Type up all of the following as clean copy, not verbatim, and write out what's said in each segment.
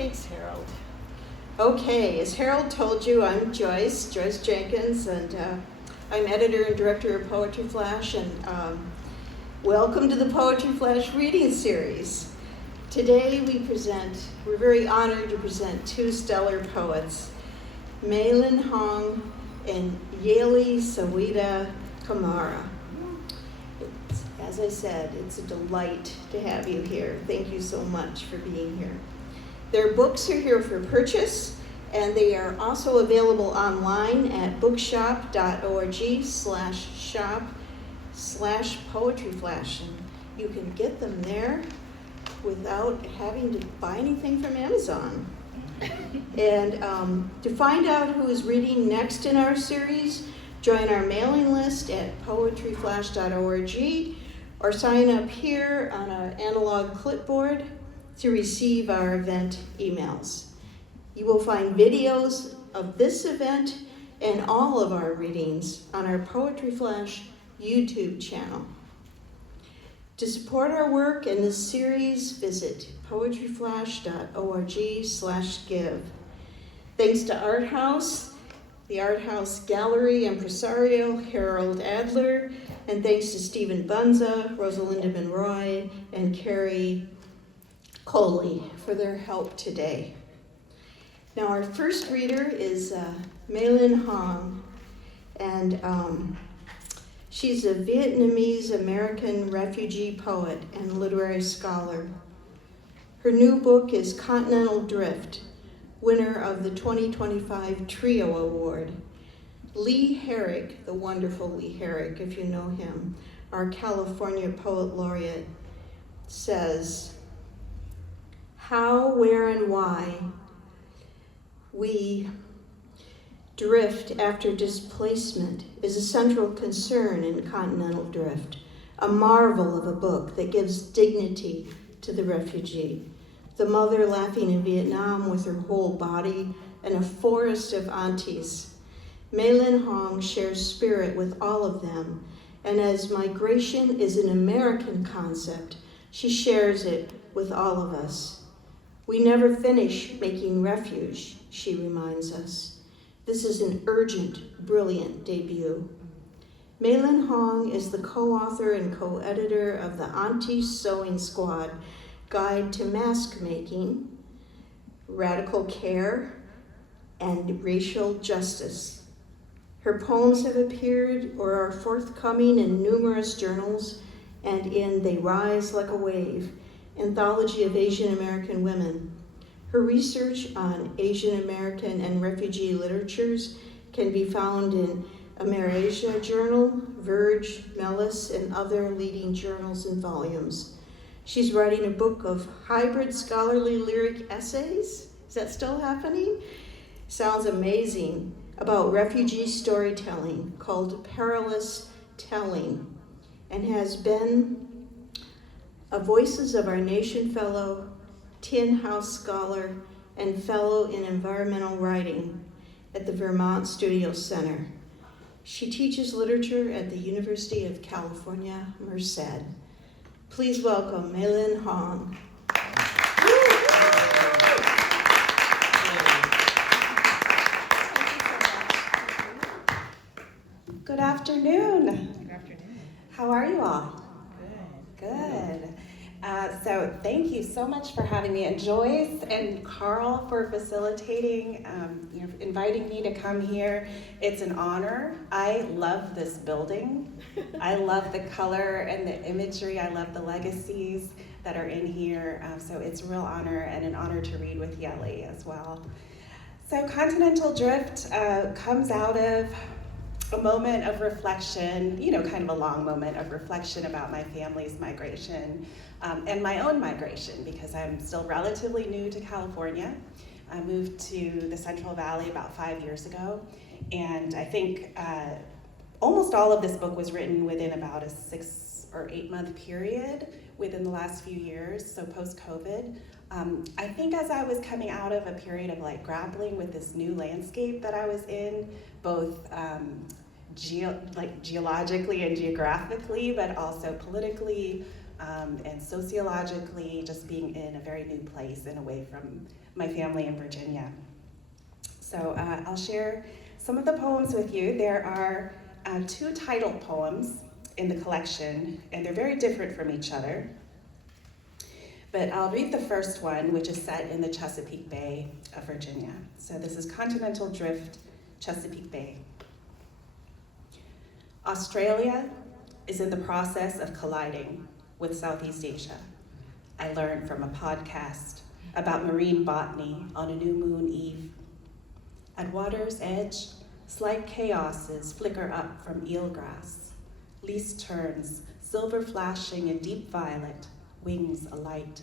Thanks, Harold. Okay, as Harold told you, I'm Joyce Jenkins, and I'm editor and director of Poetry Flash, and welcome to the Poetry Flash reading series. Today we're very honored to present two stellar poets, Mai-Linh Hong and Yalie Saweda Kamara. As I said, it's a delight to have you here. Thank you so much for being here. Their books are here for purchase, and they are also available online at bookshop.org/shop/poetryflash. And you can get them there without having to buy anything from Amazon. And to find out who is reading next in our series, join our mailing list at poetryflash.org or sign up here on an analog clipboard to receive our event emails. You will find videos of this event and all of our readings on our Poetry Flash YouTube channel. To support our work in this series, visit poetryflash.org/give. Thanks to Art House, the Art House Gallery Impresario, Harold Adler, and thanks to Stephen Bunza, Rosalinda Monroy, and Carrie Coley for their help today. Now our first reader is Mai-Linh Hong, and she's a Vietnamese American refugee poet and literary scholar. Her new book is Continental Drift, winner of the 2025 Trio Award. Lee Herrick, the wonderful Lee Herrick, if you know him, our California Poet Laureate, says, "How, where, and why we drift after displacement is a central concern in Continental Drift, a marvel of a book that gives dignity to the refugee, the mother laughing in Vietnam with her whole body and a forest of aunties. Mai-Linh Hong shares spirit with all of them, and as migration is an American concept, she shares it with all of us. We never finish making refuge," she reminds us. This is an urgent, brilliant debut. Mai-Linh Hong is the co-author and co-editor of the Auntie Sewing Squad Guide to Mask Making, Radical Care, and Racial Justice. Her poems have appeared or are forthcoming in numerous journals and in They Rise Like a Wave, Anthology of Asian American Women. Her research on Asian American and refugee literatures can be found in Amerasia Journal, Verge, MELUS, and other leading journals and volumes. She's writing a book of hybrid scholarly lyric essays. Is that still happening? Sounds amazing. About refugee storytelling called Perilous Telling, and has been a Voices of Our Nation Fellow, Tin House Scholar, and Fellow in Environmental Writing at the Vermont Studio Center. She teaches literature at the University of California, Merced. Please welcome Mai-Linh Hong. Good afternoon. Good afternoon. How are you all? Good. Good. So thank you so much for having me, and Joyce and Carl for facilitating, inviting me to come here. It's an honor. I love this building. I love the color and the imagery. I love the legacies that are in here. So it's a real honor, and an honor to read with Yalie as well. So Continental Drift comes out of a moment of reflection, kind of a long moment of reflection about my family's migration and my own migration, because I'm still relatively new to California. I moved to the Central Valley about 5 years ago, and I think almost all of this book was written within about a 6 or 8 month period within the last few years, so post-COVID. I think as I was coming out of a period of grappling with this new landscape that I was in, both geologically and geographically, but also politically, and sociologically just being in a very new place and away from my family in Virginia. So I'll share some of the poems with you. There are 2 titled poems in the collection, and they're very different from each other. But I'll read the first one, which is set in the Chesapeake Bay of Virginia. So this is Continental Drift, Chesapeake Bay. Australia is in the process of colliding with Southeast Asia. I learned from a podcast about marine botany on a new moon eve. At water's edge, slight chaoses flicker up from eelgrass. Lease turns, silver flashing in deep violet, wings alight.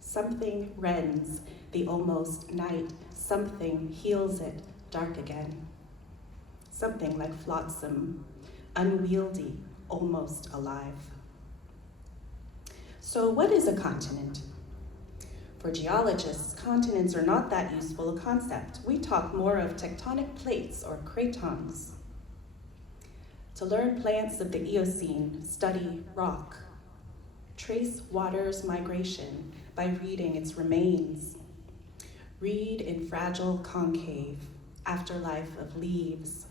Something rends the almost night, something heals it dark again. Something like flotsam, unwieldy, almost alive. So what is a continent? For geologists, continents are not that useful a concept. We talk more of tectonic plates or cratons. To learn plants of the Eocene, study rock. Trace water's migration by reading its remains. Read in fragile concave, afterlife of leaves.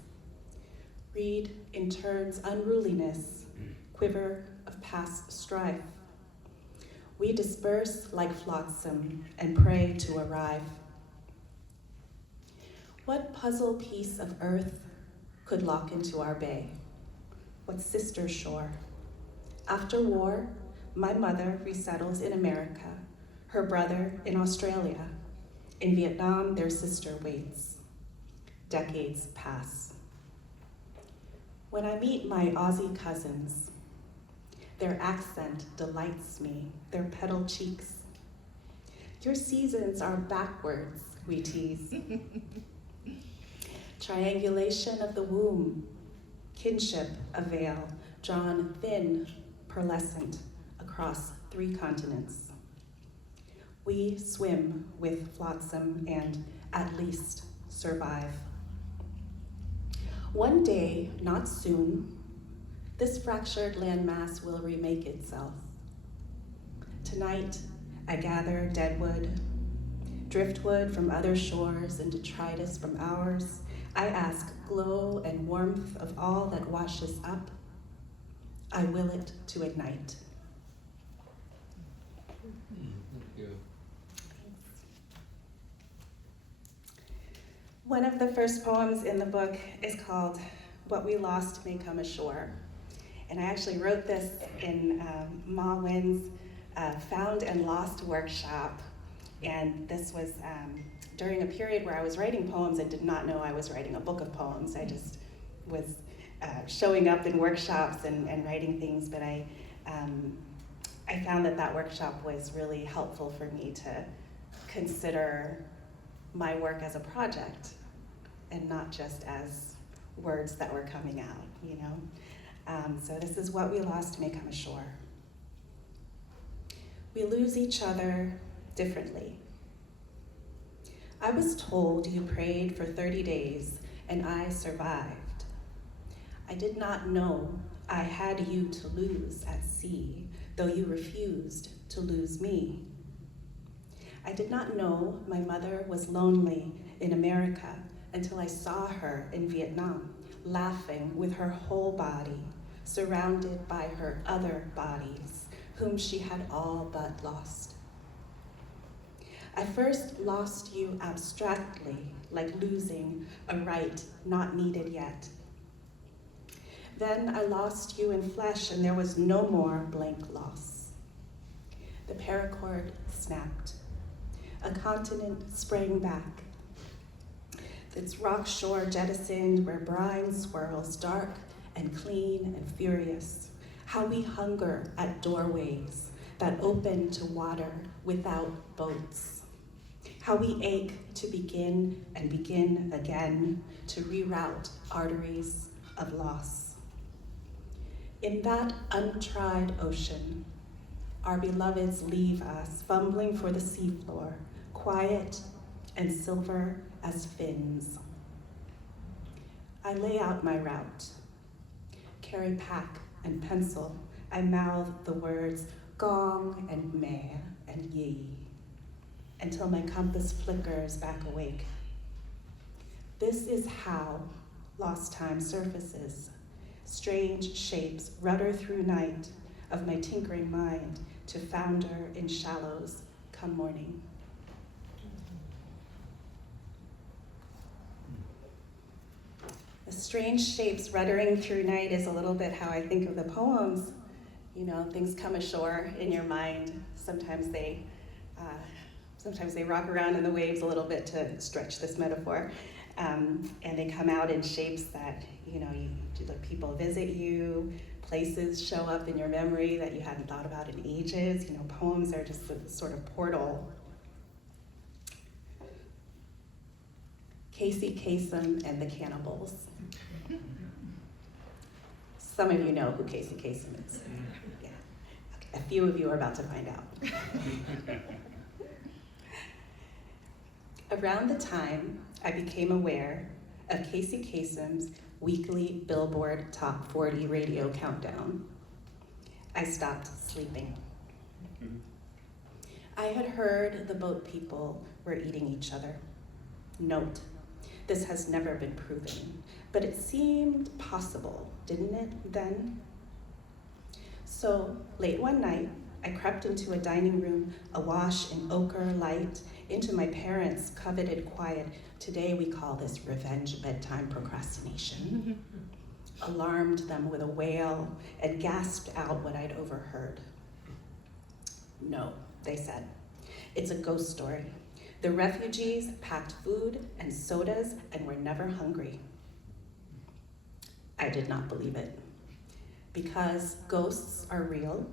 Read in turn's unruliness, quiver of past strife. We disperse like flotsam and pray to arrive. What puzzle piece of earth could lock into our bay? What sister shore? After war, my mother resettles in America, her brother in Australia. In Vietnam, their sister waits. Decades pass. When I meet my Aussie cousins, their accent delights me, their petal cheeks. Your seasons are backwards, we tease. Triangulation of the womb, kinship a veil, drawn thin, pearlescent, across 3 continents. We swim with flotsam and at least survive. One day, not soon, this fractured landmass will remake itself. Tonight, I gather deadwood, driftwood from other shores and detritus from ours. I ask glow and warmth of all that washes up. I will it to ignite. Thank you. One of the first poems in the book is called What We Lost May Come Ashore. And I actually wrote this in Ma Win's Found and Lost workshop. And this was during a period where I was writing poems and did not know I was writing a book of poems. I just was showing up in workshops and writing things, but I found that workshop was really helpful for me to consider my work as a project and not just as words that were coming out, you know? So this is What We Lost May Come Ashore. We lose each other differently. I was told you prayed for 30 days and I survived. I did not know I had you to lose at sea, though you refused to lose me. I did not know my mother was lonely in America until I saw her in Vietnam, laughing with her whole body, surrounded by her other bodies, whom she had all but lost. I first lost you abstractly, like losing a right not needed yet. Then I lost you in flesh, and there was no more blank loss. The paracord snapped. A continent sprang back. Its rock shore jettisoned where brine swirls, dark and clean and furious. How we hunger at doorways that open to water without boats. How we ache to begin and begin again, to reroute arteries of loss. In that untried ocean, our beloveds leave us, fumbling for the seafloor, quiet and silver as fins. I lay out my route, carry pack and pencil I mouth the words gong and meh and yi until my compass flickers back awake. This is how lost time surfaces. Strange shapes rudder through night of my tinkering mind to founder in shallows come morning. The strange shapes ruddering through night is a little bit how I think of the poems. You know, things come ashore in your mind. Sometimes they rock around in the waves a little bit to stretch this metaphor. And they come out in shapes that, people visit you, places show up in your memory that you hadn't thought about in ages. Poems are just a sort of portal. Casey Kasem and the Cannibals. Some of you know who Casey Kasem is. Yeah. Okay. A few of you are about to find out. Around the time I became aware of Casey Kasem's weekly Billboard Top 40 radio countdown, I stopped sleeping. I had heard the boat people were eating each other. Note, this has never been proven, but it seemed possible, didn't it then? So late one night, I crept into a dining room awash in ochre light, into my parents' coveted quiet. Today we call this revenge bedtime procrastination. Alarmed them with a wail and gasped out what I'd overheard. No, they said, it's a ghost story. The refugees packed food and sodas and were never hungry. I did not believe it, because ghosts are real,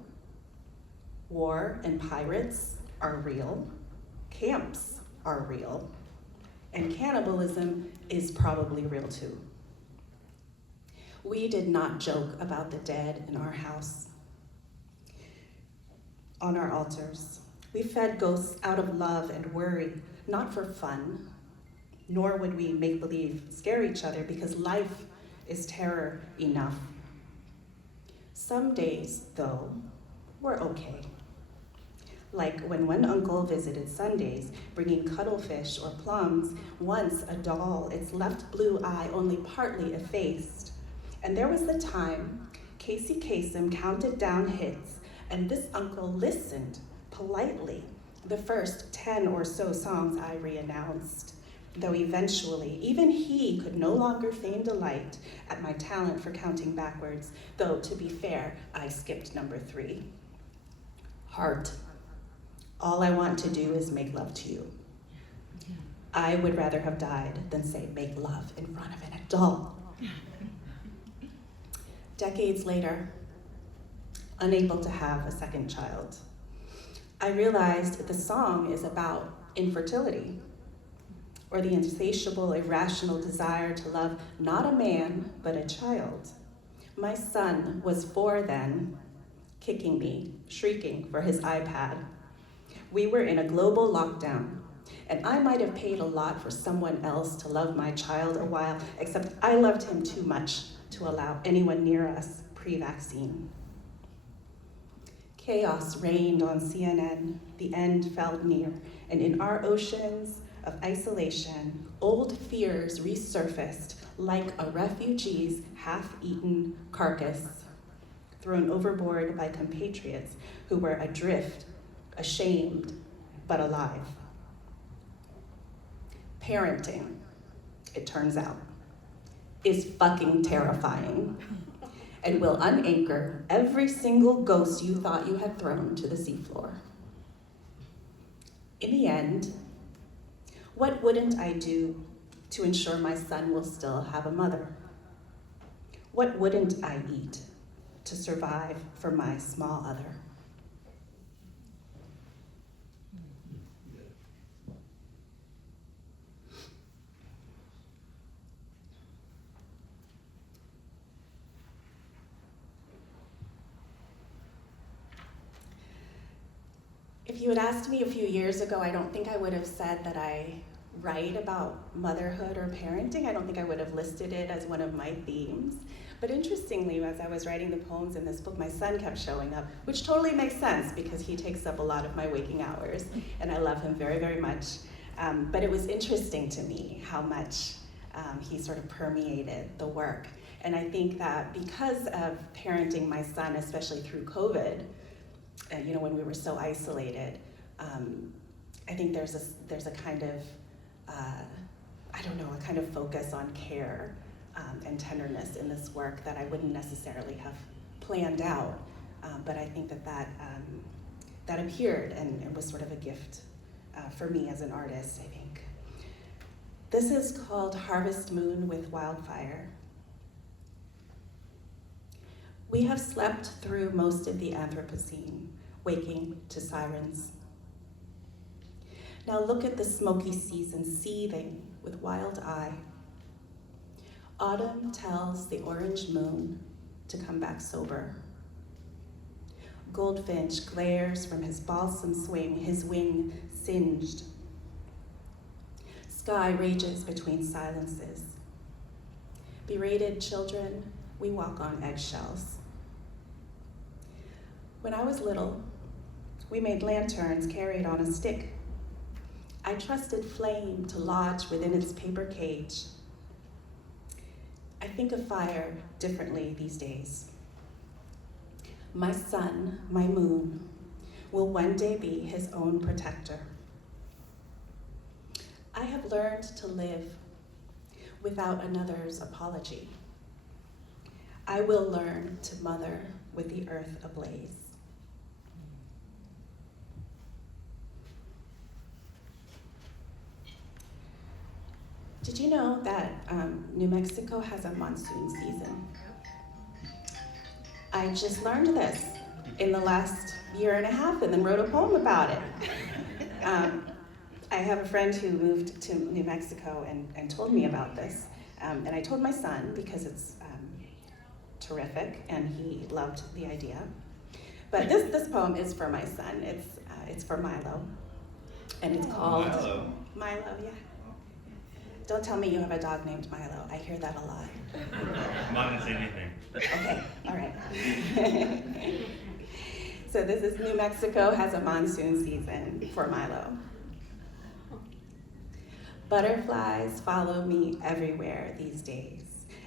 war and pirates are real, camps are real, and cannibalism is probably real too. We did not joke about the dead in our house, on our altars. We fed ghosts out of love and worry, not for fun, nor would we make believe scare each other because life is terror enough. Some days, though, were okay. Like when one uncle visited Sundays, bringing cuttlefish or plums, once a doll, its left blue eye only partly effaced. And there was the time Casey Kasem counted down hits, and this uncle listened politely the first 10 or so songs I re-announced, though eventually even he could no longer feign delight at my talent for counting backwards, though to be fair, I skipped number 3. Heart. All I want to do is make love to you. I would rather have died than say make love in front of an adult. Decades later, unable to have a second child, I realized the song is about infertility, or the insatiable, irrational desire to love not a man, but a child. My son was 4 then, kicking me, shrieking for his iPad. We were in a global lockdown, and I might have paid a lot for someone else to love my child a while, except I loved him too much to allow anyone near us pre-vaccine. Chaos reigned on CNN, the end felt near, and in our oceans of isolation, old fears resurfaced like a refugee's half-eaten carcass, thrown overboard by compatriots who were adrift, ashamed, but alive. Parenting, it turns out, is fucking terrifying and will unanchor every single ghost you thought you had thrown to the seafloor. In the end, what wouldn't I do to ensure my son will still have a mother? What wouldn't I eat to survive for my small other? If you had asked me a few years ago, I don't think I would have said that I write about motherhood or parenting. I don't think I would have listed it as one of my themes. But interestingly, as I was writing the poems in this book, my son kept showing up, which totally makes sense because he takes up a lot of my waking hours, and I love him very, very much. But it was interesting to me how much he sort of permeated the work. And I think that because of parenting my son, especially through COVID, when we were so isolated, I think there's a kind of, a kind of focus on care and tenderness in this work that I wouldn't necessarily have planned out. But I think that appeared and was sort of a gift for me as an artist, I think. This is called Harvest Moon with Wildfire. We have slept through most of the Anthropocene, waking to sirens. Now look at the smoky season seething with wild eye. Autumn tells the orange moon to come back sober. Goldfinch glares from his balsam swing, his wing singed. Sky rages between silences. Berated children, we walk on eggshells. When I was little, we made lanterns carried on a stick. I trusted flame to lodge within its paper cage. I think of fire differently these days. My sun, my moon, will one day be his own protector. I have learned to live without another's apology. I will learn to mother with the earth ablaze. Did you know that New Mexico has a monsoon season? I just learned this in the last year and a half and then wrote a poem about it. I have a friend who moved to New Mexico and told me about this. And I told my son because it's terrific and he loved the idea. But this poem is for my son. It's for Milo. And it's called Milo, yeah. Don't tell me you have a dog named Milo. I hear that a lot. I'm not gonna say anything. Okay, all right. So this is New Mexico has a monsoon season for Milo. Butterflies follow me everywhere these days,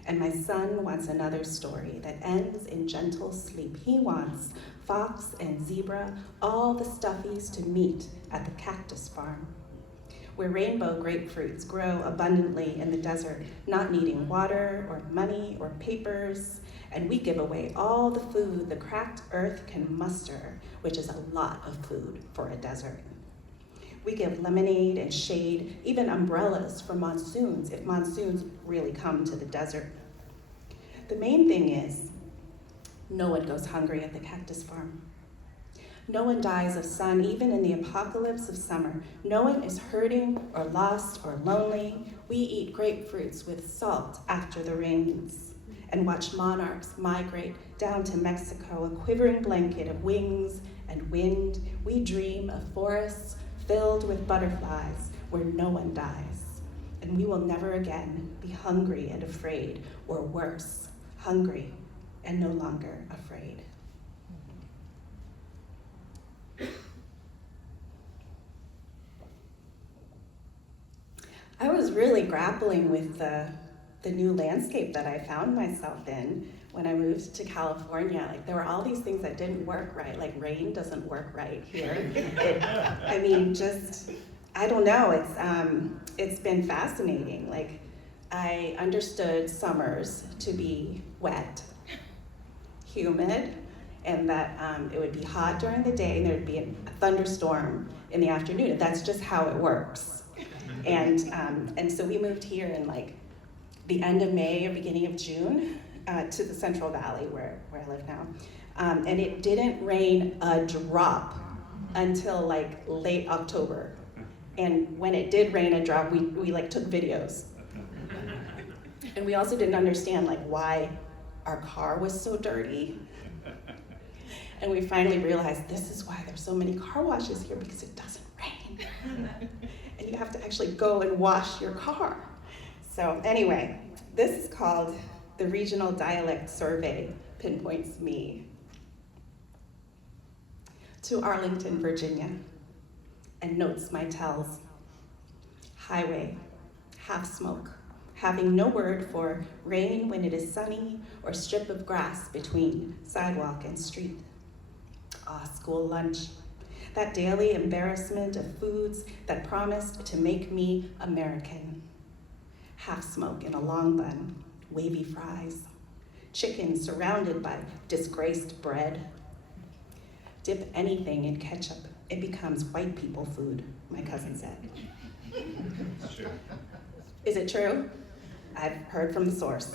and my son wants another story that ends in gentle sleep. He wants fox and zebra, all the stuffies to meet at the cactus farm, where rainbow grapefruits grow abundantly in the desert, not needing water or money or papers, and we give away all the food the cracked earth can muster, which is a lot of food for a desert. We give lemonade and shade, even umbrellas for monsoons, if monsoons really come to the desert. The main thing is, no one goes hungry at the cactus farm. No one dies of sun, even in the apocalypse of summer. No one is hurting or lost or lonely. We eat grapefruits with salt after the rains and watch monarchs migrate down to Mexico, a quivering blanket of wings and wind. We dream of forests filled with butterflies where no one dies. And we will never again be hungry and afraid, or worse, hungry and no longer afraid. I was really grappling with the new landscape that I found myself in when I moved to California. Like, there were all these things that didn't work right, like rain doesn't work right here. I don't know, it's been fascinating. Like, I understood summers to be wet, humid, and that it would be hot during the day and there'd be a thunderstorm in the afternoon. And that's just how it works. And so we moved here in like the end of May or beginning of June to the Central Valley where I live now. And it didn't rain a drop until like late October. And when it did rain a drop, we like took videos. And we also didn't understand like why our car was so dirty. And we finally realized this is why there's so many car washes here, because it doesn't rain. And you have to actually go and wash your car. So anyway, this is called The Regional Dialect Survey Pinpoints Me. To Arlington, Virginia, and notes my tells. Highway, half smoke, having no word for rain when it is sunny or strip of grass between sidewalk and street. School lunch, that daily embarrassment of foods that promised to make me American. Half smoke in a long bun, wavy fries, chicken surrounded by disgraced bread. Dip anything in ketchup, it becomes white people food, my cousin said. It's true. Is it true? I've heard from the source.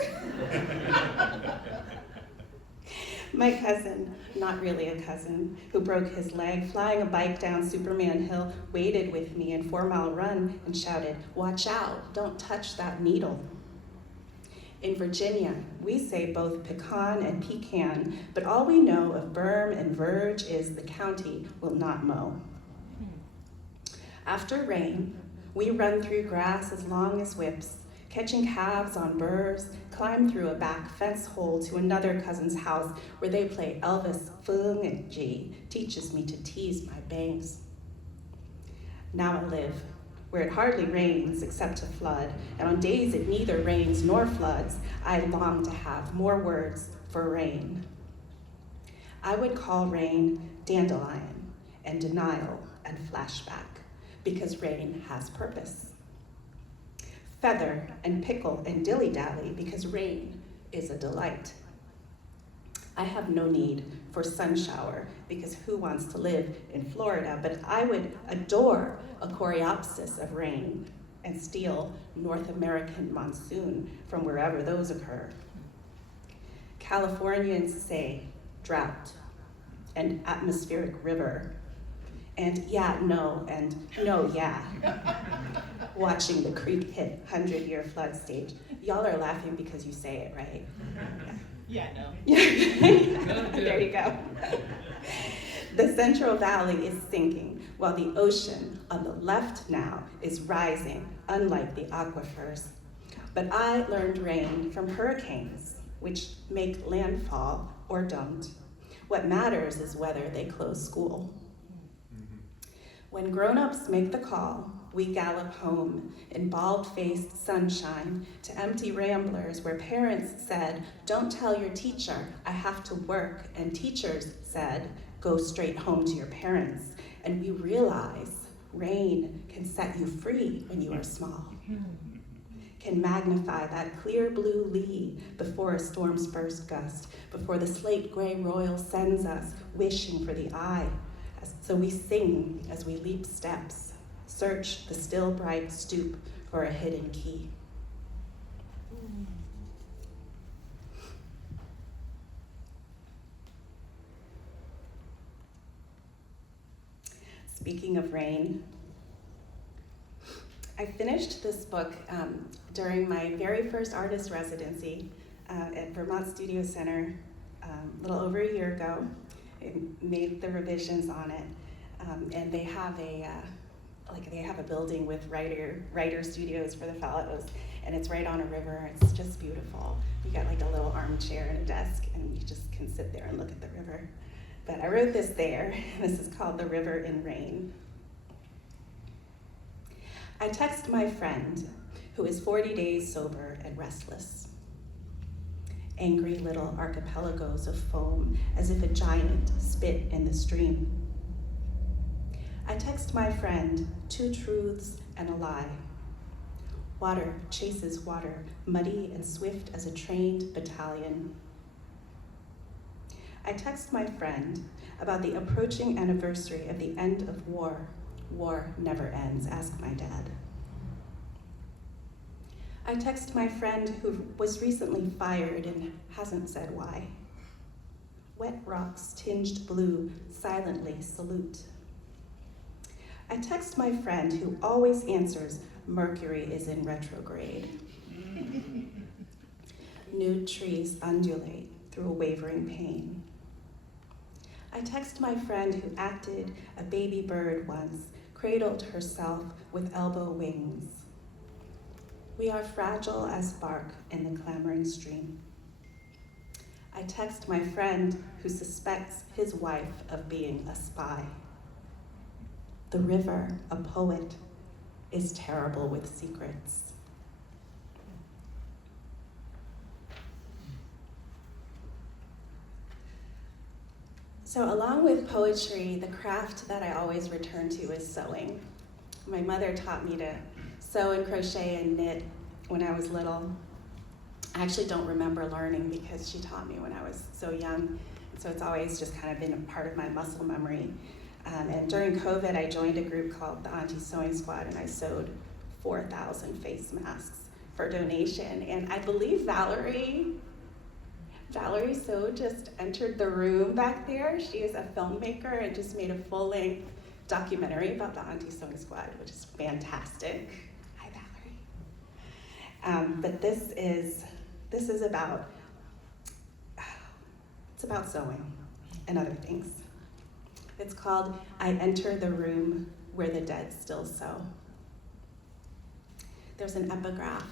My cousin, not really a cousin, who broke his leg flying a bike down Superman Hill, waited with me in 4 Mile Run and shouted, "Watch out, don't touch that needle." In Virginia, we say both pecan and pecan, but all we know of berm and verge is the county will not mow. After rain, we run through grass as long as whips, catching calves on burrs, climb through a back fence hole to another cousin's house where they play Elvis Fung and G, teaches me to tease my bangs. Now I live where it hardly rains except to flood, and on days it neither rains nor floods, I long to have more words for rain. I would call rain dandelion and denial and flashback, because rain has purpose. Feather and pickle and dilly-dally, because rain is a delight. I have no need for sun shower, because who wants to live in Florida? But I would adore a coreopsis of rain and steal North American monsoon from wherever those occur. Californians say drought and atmospheric river, and yeah, no, and no, yeah. Watching the creek hit 100-year flood stage. Y'all are laughing because you say it, right? Yeah, no. There you go. The Central Valley is sinking, while the ocean on the left now is rising, unlike the aquifers. But I learned rain from hurricanes, which make landfall or don't. What matters is whether they close school. When grown-ups make the call, we gallop home in bald-faced sunshine to empty ramblers where parents said, "Don't tell your teacher, I have to work," and teachers said, "Go straight home to your parents." And we realize rain can set you free when you are small, can magnify that clear blue lee before a storm's first gust, before the slate gray royal sends us wishing for the eye. So we sing as we leap steps, search the still bright stoop for a hidden key. Speaking of rain, I finished this book during my very first artist residency at Vermont Studio Center a little over a year ago. I made the revisions on it, and they have a building with writer studios for the fellows, and it's right on a river. It's just beautiful. You got like a little armchair and a desk, and you just can sit there and look at the river. But I wrote this there. This is called The River in Rain. I text my friend, who is 40 days sober and restless. Angry little archipelagos of foam, as if a giant spit in the stream. I text my friend 2 truths and a lie. Water chases water, muddy and swift as a trained battalion. I text my friend about the approaching anniversary of the end of war. War never ends, ask my dad. I text my friend who was recently fired and hasn't said why. Wet rocks tinged blue silently salute. I text my friend who always answers, Mercury is in retrograde. Nude trees undulate through a wavering pain. I text my friend who acted a baby bird once, cradled herself with elbow wings. We are fragile as bark in the clamoring stream. I text my friend who suspects his wife of being a spy. The river, a poet, is terrible with secrets. So along with poetry, the craft that I always return to is sewing. My mother taught me to sew and crochet and knit when I was little. I actually don't remember learning because she taught me when I was so young. So it's always just kind of been a part of my muscle memory. And during COVID, I joined a group called the Auntie Sewing Squad, and I sewed 4,000 face masks for donation. And I believe Valerie So just entered the room back there. She is a filmmaker and just made a full-length documentary about the Auntie Sewing Squad, which is fantastic. Hi, Valerie. But this is about, it's about sewing and other things. It's called I Enter the Room Where the Dead Still Sew. There's an epigraph.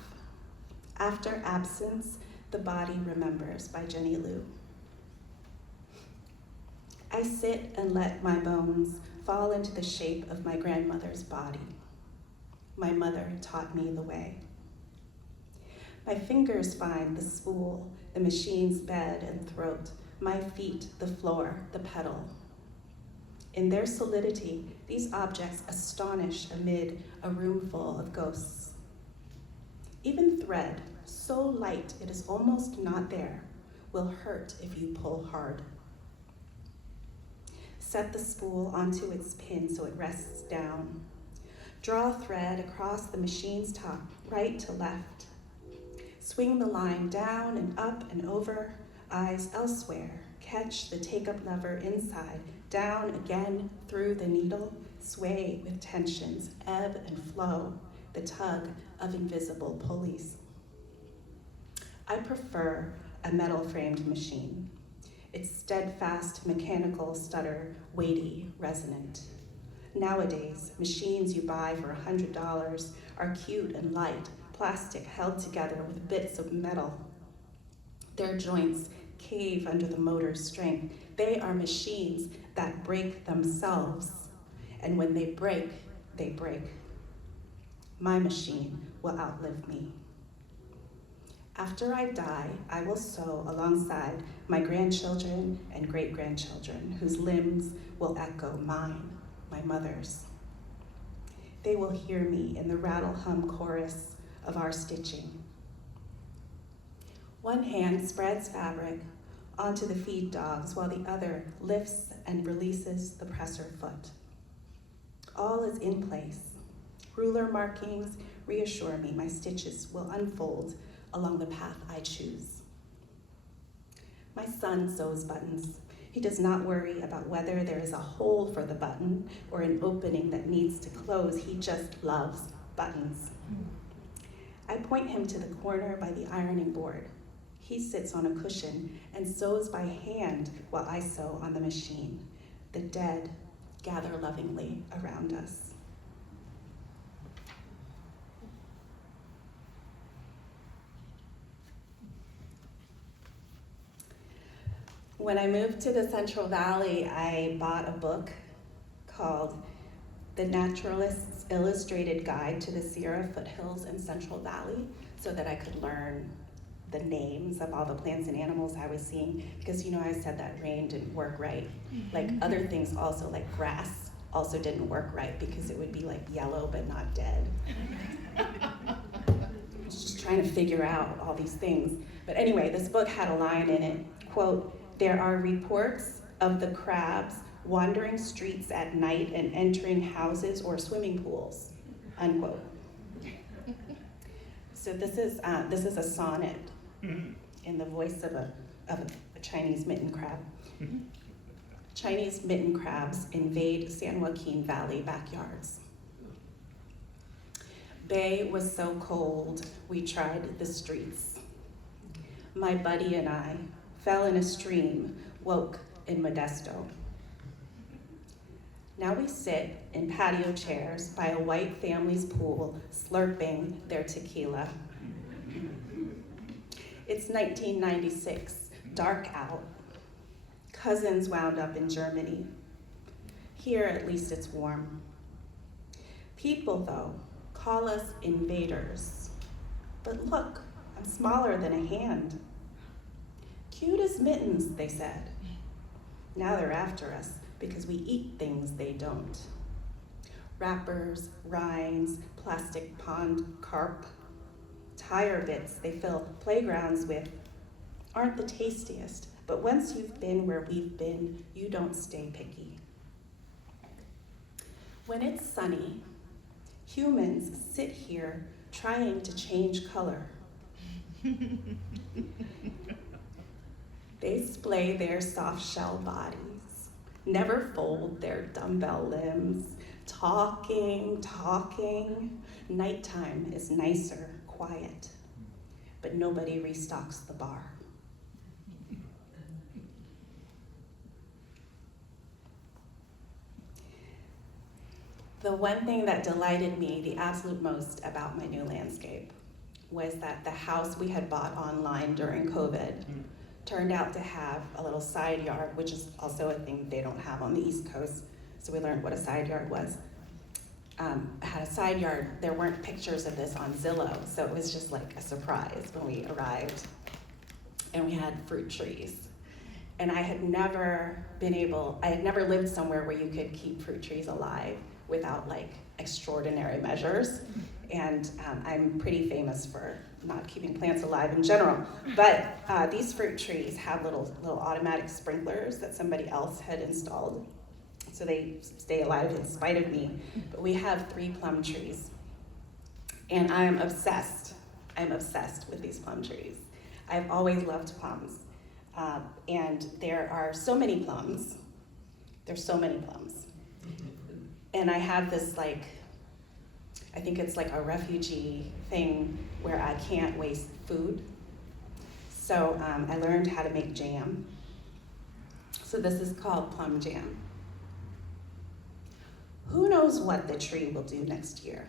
After absence, the body remembers, by Jenny Liu. I sit and let my bones fall into the shape of my grandmother's body. My mother taught me the way. My fingers find the spool, the machine's bed and throat, my feet, the floor, the pedal. In their solidity, these objects astonish amid a room full of ghosts. Even thread, so light it is almost not there, will hurt if you pull hard. Set the spool onto its pin so it rests down. Draw thread across the machine's top, right to left. Swing the line down and up and over, eyes elsewhere. Catch the take-up lever inside, down again through the needle, sway with tensions, ebb and flow, the tug of invisible pulleys. I prefer a metal-framed machine. Its steadfast mechanical stutter, weighty, resonant. Nowadays, machines you buy for $100 are cute and light, plastic held together with bits of metal. Their joints cave under the motor's strength. They are machines that break themselves, and when they break, they break. My machine will outlive me. After I die, I will sew alongside my grandchildren and great-grandchildren, whose limbs will echo mine, my mother's. They will hear me in the rattle-hum chorus of our stitching. One hand spreads fabric onto the feed dogs while the other lifts and releases the presser foot. All is in place. Ruler markings reassure me my stitches will unfold along the path I choose. My son sews buttons. He does not worry about whether there is a hole for the button or an opening that needs to close. He just loves buttons. I point him to the corner by the ironing board. He sits on a cushion and sews by hand while I sew on the machine. The dead gather lovingly around us. When I moved to the Central Valley, I bought a book called The Naturalist's Illustrated Guide to the Sierra Foothills and Central Valley so that I could learn the names of all the plants and animals I was seeing, because I said that rain didn't work right. Like other things also, like grass, also didn't work right because it would be like yellow but not dead. I was just trying to figure out all these things. But anyway, this book had a line in it, quote, "There are reports of the crabs wandering streets at night and entering houses or swimming pools," unquote. So this is a sonnet in the voice of a Chinese mitten crab. Chinese mitten crabs invade San Joaquin Valley backyards. Bay was so cold, we tried the streets. My buddy and I fell in a stream, woke in Modesto. Now we sit in patio chairs by a white family's pool, slurping their tequila. It's 1996, dark out. Cousins wound up in Germany. Here, at least it's warm. People, though, call us invaders. But look, I'm smaller than a hand. Cute as mittens, they said. Now they're after us because we eat things they don't. Wrappers, rinds, plastic pond carp, tire bits they fill playgrounds with aren't the tastiest, but once you've been where we've been, you don't stay picky. When it's sunny, humans sit here trying to change color. They splay their soft shell bodies, never fold their dumbbell limbs, talking. Nighttime is nicer, quiet, but nobody restocks the bar. The one thing that delighted me the absolute most about my new landscape was that the house we had bought online during COVID turned out to have a little side yard, which is also a thing they don't have on the East Coast, so we learned what a side yard was. Had a side yard. There weren't pictures of this on Zillow, so it was just like a surprise when we arrived. And we had fruit trees. And I had never lived somewhere where you could keep fruit trees alive without like extraordinary measures. And I'm pretty famous for not keeping plants alive in general. But these fruit trees have little automatic sprinklers that somebody else had installed, so they stay alive in spite of me. But we have 3 plum trees, and I'm obsessed with these plum trees. I've always loved plums, and there are so many plums. There's so many plums. And I have this I think it's like a refugee thing where I can't waste food. So I learned how to make jam. So this is called plum jam. Who knows what the tree will do next year?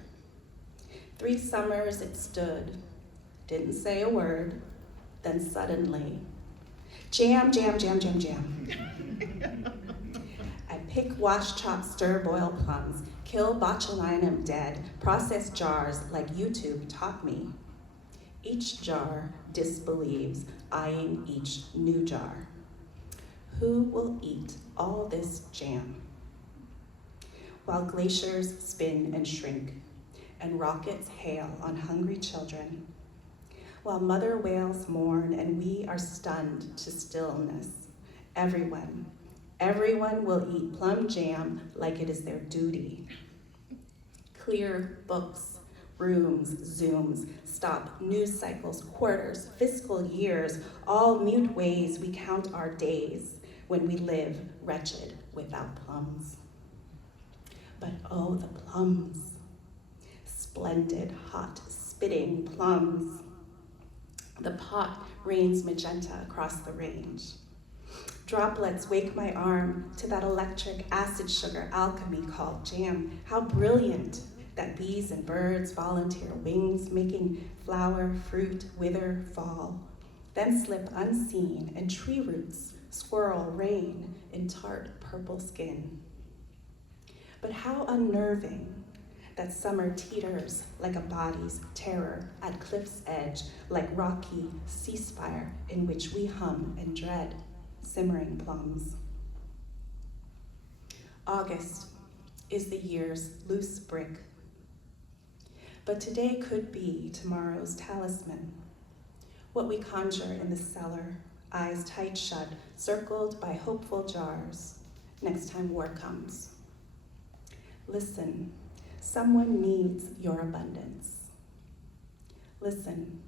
3 summers it stood, didn't say a word, then suddenly, jam. I pick, wash, chop, stir, boil plums, kill botulinum dead, process jars like YouTube taught me. Each jar disbelieves, eyeing each new jar. Who will eat all this jam? While glaciers spin and shrink, and rockets hail on hungry children, while mother whales mourn and we are stunned to stillness, everyone will eat plum jam like it is their duty. Clear books, rooms, Zooms, stop news cycles, quarters, fiscal years, all mute ways we count our days when we live wretched without plums. But oh, the plums, splendid, hot, spitting plums. The pot rains magenta across the range. Droplets wake my arm to that electric acid sugar alchemy called jam. How brilliant that bees and birds volunteer wings, making flower, fruit, wither, fall, then slip unseen, and tree roots swirl rain in tart purple skin. But how unnerving that summer teeters like a body's terror at cliff's edge, like rocky ceasefire in which we hum and dread simmering plums. August is the year's loose brick, but today could be tomorrow's talisman, what we conjure in the cellar, eyes tight shut, circled by hopeful jars, next time war comes. Listen, someone needs your abundance. Listen,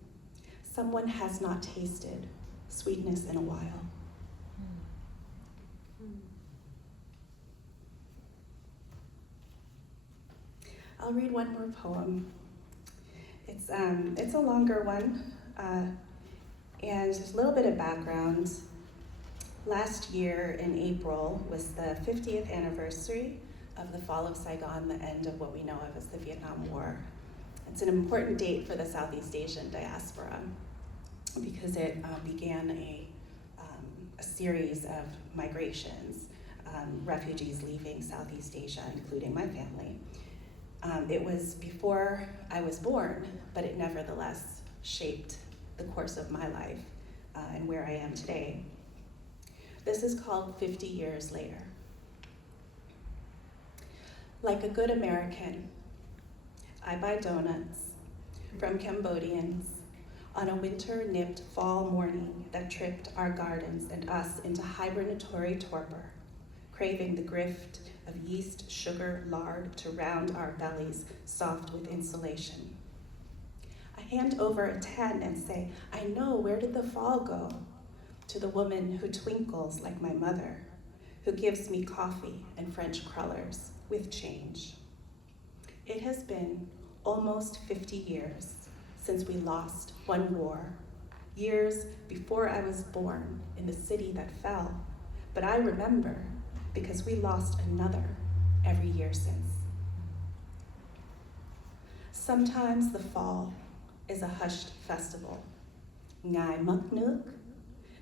someone has not tasted sweetness in a while. I'll read one more poem. It's a longer one, and just a little bit of background. Last year in April was the 50th anniversary of the fall of Saigon, the end of what we know of as the Vietnam War. It's an important date for the Southeast Asian diaspora because it began a series of migrations, refugees leaving Southeast Asia, including my family. It was before I was born, but it nevertheless shaped the course of my life and where I am today. This is called 50 Years Later. Like a good American, I buy donuts from Cambodians on a winter-nipped fall morning that tripped our gardens and us into hibernatory torpor, craving the grift of yeast, sugar, lard to round our bellies soft with insulation. I hand over a 10 and say, I know, where did the fall go? To the woman who twinkles like my mother, who gives me coffee and French crullers with change. It has been almost 50 years since we lost one war, years before I was born in the city that fell, but I remember because we lost another every year since. Sometimes the fall is a hushed festival. Ngai Muknuk,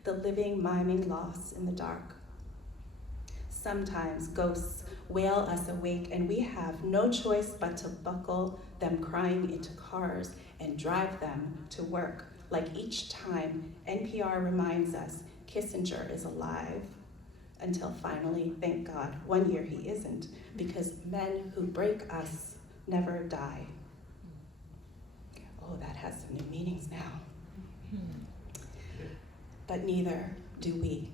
the living miming loss in the dark. Sometimes ghosts wail us awake and we have no choice but to buckle them crying into cars and drive them to work, like each time NPR reminds us Kissinger is alive, until finally, thank God, one year he isn't, because men who break us never die. Oh, that has some new meanings now. But neither do we.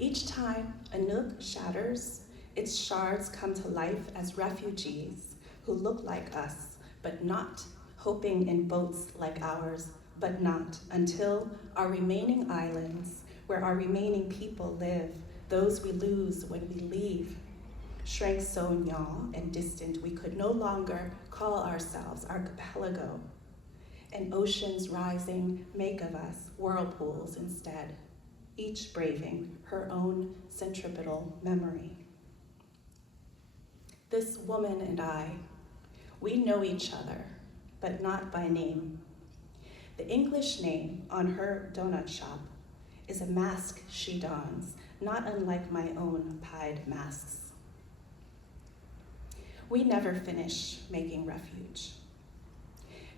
Each time a nook shatters, its shards come to life as refugees who look like us, but not, hoping in boats like ours, but not, until our remaining islands, where our remaining people live, those we lose when we leave, shrank so small and distant we could no longer call ourselves archipelago, and oceans rising make of us whirlpools instead, each braving her own centripetal memory. This woman and I, we know each other, but not by name. The English name on her donut shop is a mask she dons, not unlike my own pied masks. We never finish making refuge.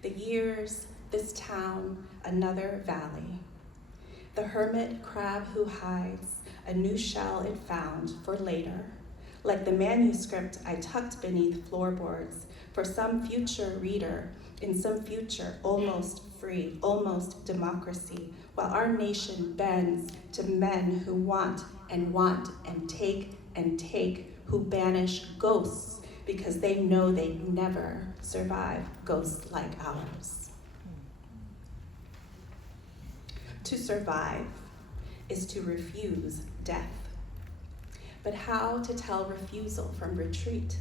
The years, this town, another valley. The hermit crab who hides a new shell it found for later, like the manuscript I tucked beneath floorboards for some future reader in some future almost free, almost democracy, while our nation bends to men who want and take, who banish ghosts because they know they never survive ghosts like ours. To survive is to refuse death. But how to tell refusal from retreat?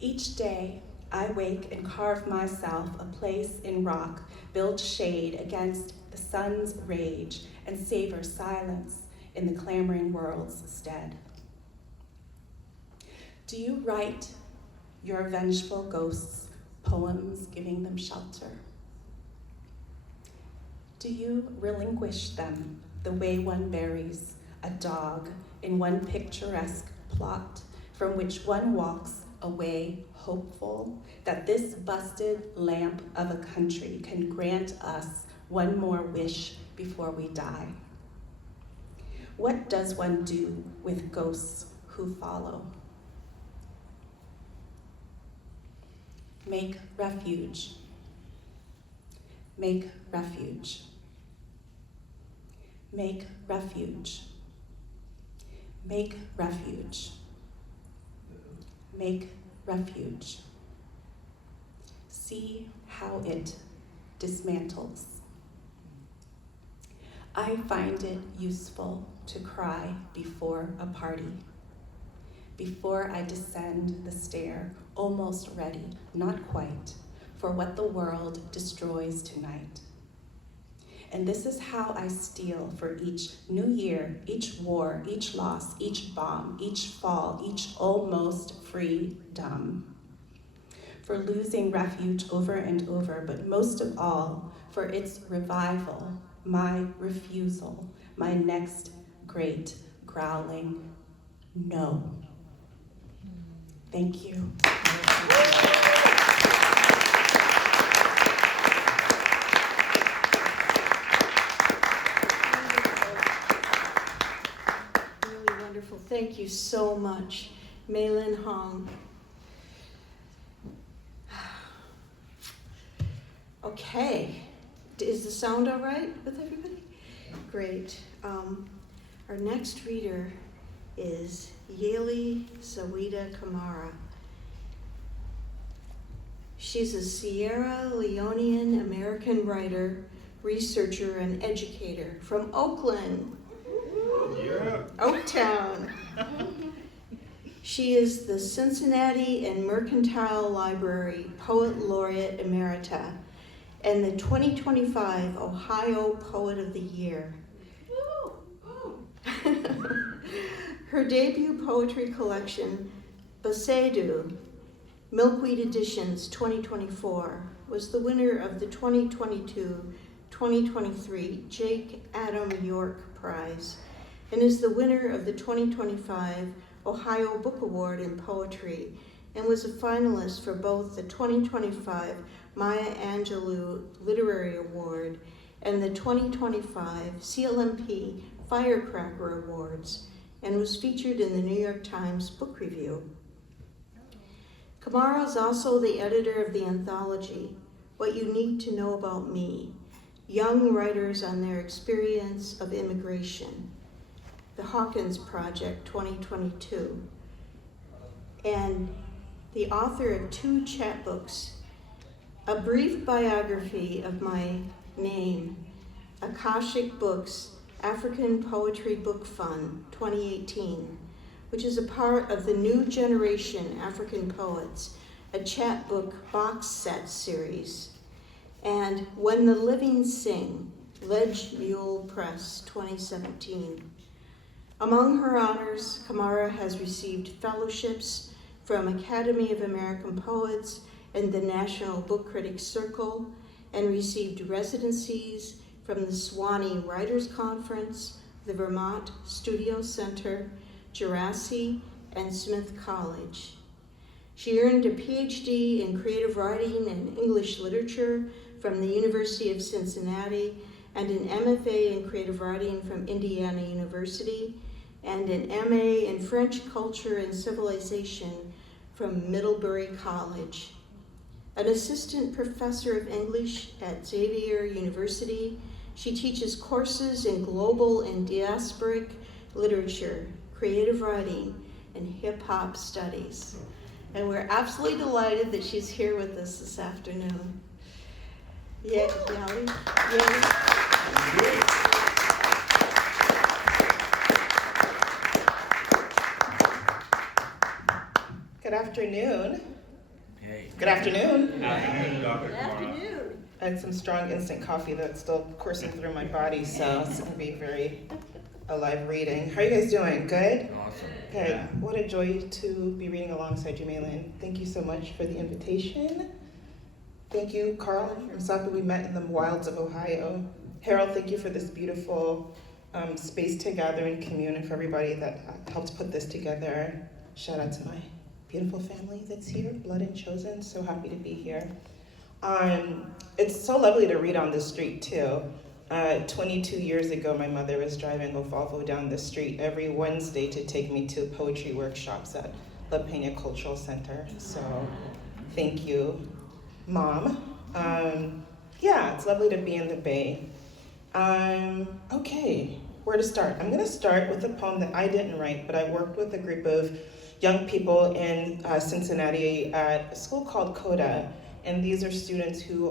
Each day, I wake and carve myself a place in rock, build shade against the sun's rage, and savor silence in the clamoring world's stead. Do you write your vengeful ghosts poems giving them shelter? Do you relinquish them the way one buries a dog in one picturesque plot from which one walks away hopeful that this busted lamp of a country can grant us one more wish before we die? What does one do with ghosts who follow? Make refuge. Make refuge. Make refuge. Make refuge. Make refuge. See how it dismantles. I find it useful to cry before a party, before I descend the stair, almost ready, not quite, for what the world destroys tonight. And this is how I steal for each new year, each war, each loss, each bomb, each fall, each almost freedom. For losing refuge over and over, but most of all, for its revival, my refusal, my next great growling no. Thank you. Really wonderful. Thank you so much, Mai-Linh Hong. Okay, is the sound all right with everybody? Great. Our next reader is Yalie Saweda Kamara. She's a Sierra Leonean American writer, researcher, and educator from Oakland, Yeah. Oaktown. She is the Cincinnati and Mercantile Library Poet Laureate Emerita and the 2025 Ohio Poet of the Year. Her debut poetry collection, Besaydoo, Milkweed Editions 2024, was the winner of the 2022-2023 Jake Adam York Prize and is the winner of the 2025 Ohio Book Award in Poetry and was a finalist for both the 2025 Maya Angelou Literary Award and the 2025 CLMP Firecracker Awards, and was featured in the New York Times Book Review. Kamara is also the editor of the Anthology, What You Need to Know About Me, Young Writers on Their Experience of Immigration, the Hawkins Project 2022, and the author of 2 chapbooks, A Brief Biography of My Name, Akashic Books African Poetry Book Fund 2018, which is a part of the New Generation African Poets, a chapbook box set series, and When the Living Sing, Ledge Mule Press 2017. Among her honors, Kamara has received fellowships from Academy of American Poets and the National Book Critics Circle, and received residencies from the Swanee Writers Conference, the Vermont Studio Center, Jurassic, and Smith College. She earned a PhD in creative writing and English literature from the University of Cincinnati, and an MFA in creative writing from Indiana University, and an MA in French culture and civilization from Middlebury College. An assistant professor of English at Xavier University, she teaches courses in global and diasporic literature, creative writing, and hip-hop studies. And we're absolutely delighted that she's here with us this afternoon. Yeah, Yalie. Good afternoon. Hey. Good afternoon. Afternoon, Dr. Good Kamara. afternoon. I had some strong instant coffee that's still coursing through my body, so it's gonna be very alive reading. How are you guys doing? Good? Awesome. Good. Yeah. What a joy to be reading alongside you, Mai-Linh. Thank you so much for the invitation. Thank you, Carl. I'm happy we met in the wilds of Ohio. Harold, thank you for this beautiful space to gather and commune, and for everybody that helped put this together. Shout out to my beautiful family that's here, Blood and Chosen. So happy to be here. It's so lovely to read on the street too. 22 years ago, my mother was driving a Volvo down the street every Wednesday to take me to poetry workshops at La Peña Cultural Center. So thank you, Mom. Yeah, it's lovely to be in the Bay. Okay, where to start? I'm gonna start with a poem that I didn't write, but I worked with a group of young people in Cincinnati at a school called CODA. And these are students who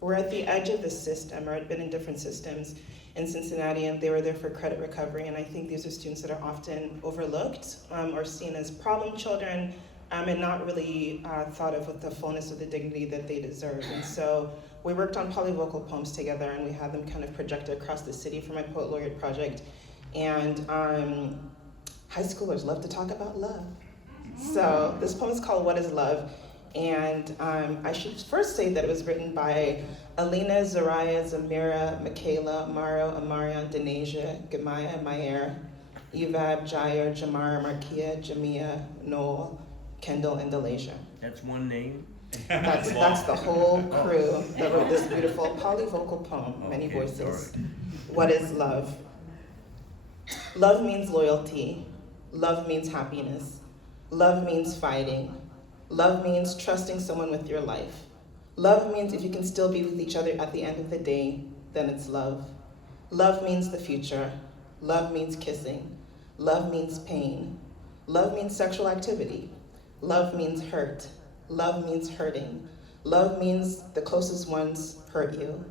were at the edge of the system or had been in different systems in Cincinnati, and they were there for credit recovery. And I think these are students that are often overlooked or seen as problem children and not really thought of with the fullness of the dignity that they deserve. And so we worked on polyvocal poems together, and we had them kind of projected across the city for my Poet Laureate project. And high schoolers love to talk about love. So this poem is called What is Love? And I should first say that it was written by Alina, Zaraya, Zamira, Michaela, Maro, Amarian, Denasia, Gamaya, Mayer, Evab, Jair, Jamara, Markia, Jamia, Noel, Kendall, and Delasia. That's one name? That's the whole crew that wrote this beautiful polyvocal poem, many Okay, voices. sorry. What is love? Love means loyalty. Love means happiness. Love means fighting. Love means trusting someone with your life. Love means if you can still be with each other at the end of the day, then it's love. Love means the future. Love means kissing. Love means pain. Love means sexual activity. Love means hurt. Love means hurting. Love means the closest ones hurt you.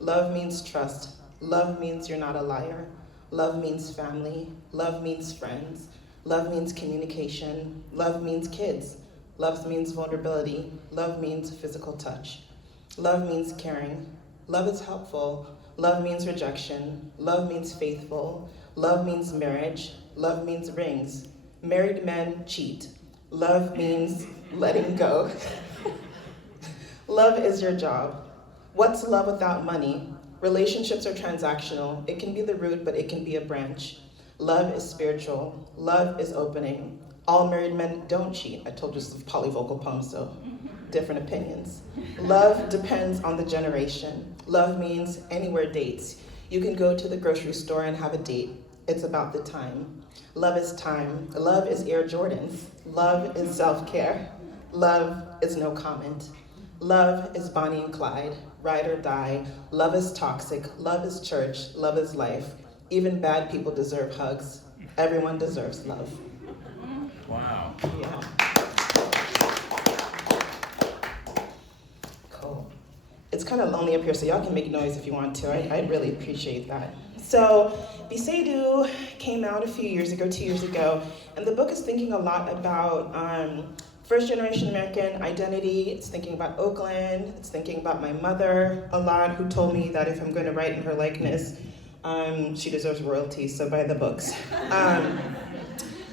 Love means trust. Love means you're not a liar. Love means family. Love means friends. Love means communication. Love means kids. Love means vulnerability. Love means physical touch. Love means caring. Love is helpful. Love means rejection. Love means faithful. Love means marriage. Love means rings. Married men cheat. Love means letting go. Love is your job. What's love without money? Relationships are transactional. It can be the root, but it can be a branch. Love is spiritual. Love is opening. All married men don't cheat. I told you it's a polyvocal poem, so different opinions. Love depends on the generation. Love means anywhere dates. You can go to the grocery store and have a date. It's about the time. Love is time. Love is Air Jordans. Love is self-care. Love is no comment. Love is Bonnie and Clyde, ride or die. Love is toxic. Love is church. Love is life. Even bad people deserve hugs. Everyone deserves love. Wow. Yeah. Cool. It's kind of lonely up here, so y'all can make noise if you want to. I'd really appreciate that. So Besaydoo came out a few years ago, 2 years ago, and the book is thinking a lot about first-generation American identity. It's thinking about Oakland. It's thinking about my mother a lot, who told me that if I'm going to write in her likeness, she deserves royalty, so buy the books.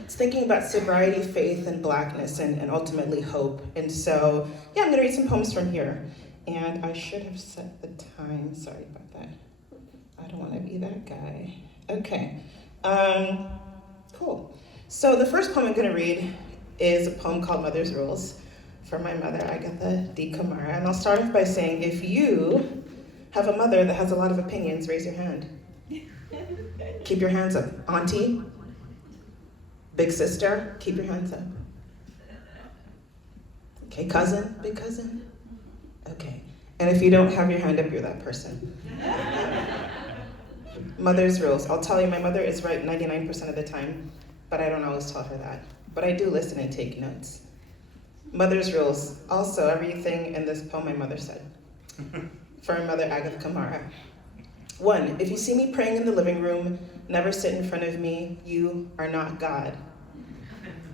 It's thinking about sobriety, faith, and blackness, and ultimately hope. And so, yeah, I'm going to read some poems from here. And I should have set the time. Sorry about that. I don't want to be that guy. Okay. Cool. So the first poem I'm going to read is a poem called Mother's Rules from my mother, Agatha D. Kamara. And I'll start off by saying, if you have a mother that has a lot of opinions, raise your hand. Keep your hands up. Auntie? Big sister? Keep your hands up. Okay, cousin? Big cousin? Okay. And if you don't have your hand up, you're that person. Mother's rules. I'll tell you, my mother is right 99% of the time, but I don't always tell her that. But I do listen and take notes. Mother's rules. Also, everything in this poem my mother said. For my mother, Agatha Kamara. 1, if you see me praying in the living room, never sit in front of me. You are not God.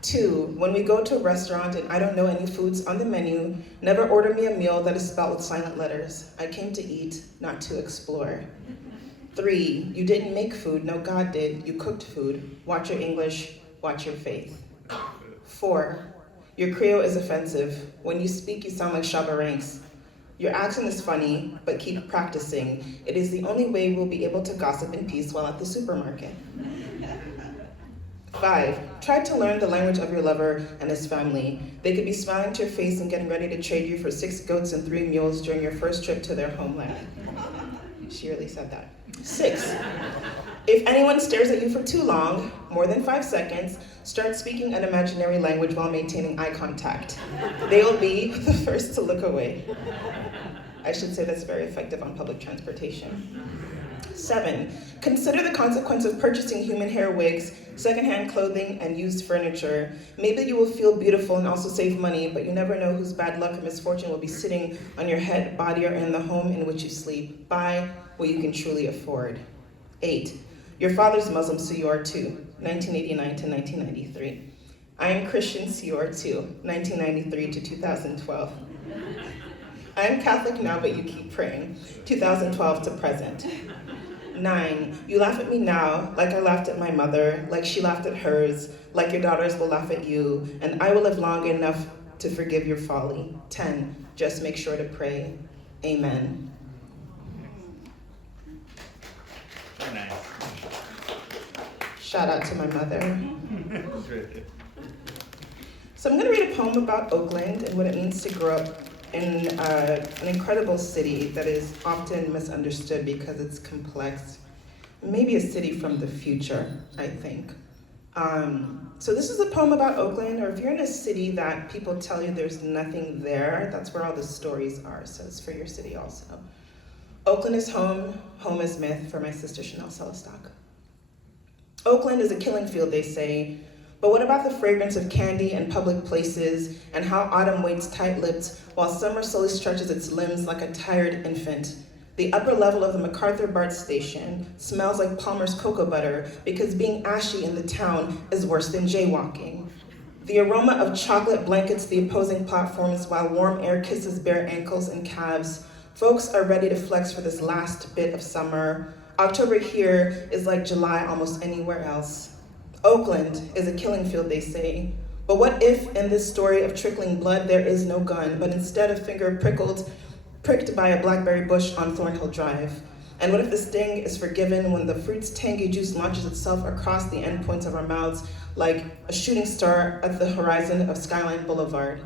2, when we go to a restaurant and I don't know any foods on the menu, never order me a meal that is spelled with silent letters. I came to eat, not to explore. 3, you didn't make food, no, God did. You cooked food. Watch your English, watch your faith. 4, your Creole is offensive. When you speak, you sound like Shabba Ranks. Your accent is funny, but keep practicing. It is the only way we'll be able to gossip in peace while at the supermarket. 5, try to learn the language of your lover and his family. They could be smiling to your face and getting ready to trade you for 6 goats and 3 mules during your first trip to their homeland. She really said that. 6, if anyone stares at you for too long, more than 5 seconds, start speaking an imaginary language while maintaining eye contact. They will be the first to look away. I should say that's very effective on public transportation. 7, consider the consequence of purchasing human hair wigs, secondhand clothing, and used furniture. Maybe you will feel beautiful and also save money, but you never know whose bad luck or misfortune will be sitting on your head, body, or in the home in which you sleep. Buy what you can truly afford. 8, your father's Muslim, so you are too. 1989 to 1993. I am Christian, so you are too. 1993 to 2012. I'm Catholic now, but you keep praying. 2012 to present. 9, you laugh at me now, like I laughed at my mother, like she laughed at hers, like your daughters will laugh at you, and I will live long enough to forgive your folly. 10, just make sure to pray. Amen. Very nice. Shout out to my mother. That's really good. So I'm going to read a poem about Oakland and what it means to grow up in an incredible city that is often misunderstood because it's complex. Maybe a city from the future, I think. So this is a poem about Oakland, or if you're in a city that people tell you there's nothing there, that's where all the stories are, so it's for your city also. Oakland is home, home is myth, for my sister Chanel Celistock. Oakland is a killing field, they say, but what about the fragrance of candy in public places and how autumn waits tight-lipped while summer slowly stretches its limbs like a tired infant? The upper level of the MacArthur BART station smells like Palmer's cocoa butter because being ashy in the town is worse than jaywalking. The aroma of chocolate blankets the opposing platforms while warm air kisses bare ankles and calves. Folks are ready to flex for this last bit of summer. October here is like July almost anywhere else. Oakland is a killing field, they say. But what if in this story of trickling blood there is no gun, but instead a finger pricked by a blackberry bush on Thornhill Drive? And what if the sting is forgiven when the fruit's tangy juice launches itself across the endpoints of our mouths like a shooting star at the horizon of Skyline Boulevard?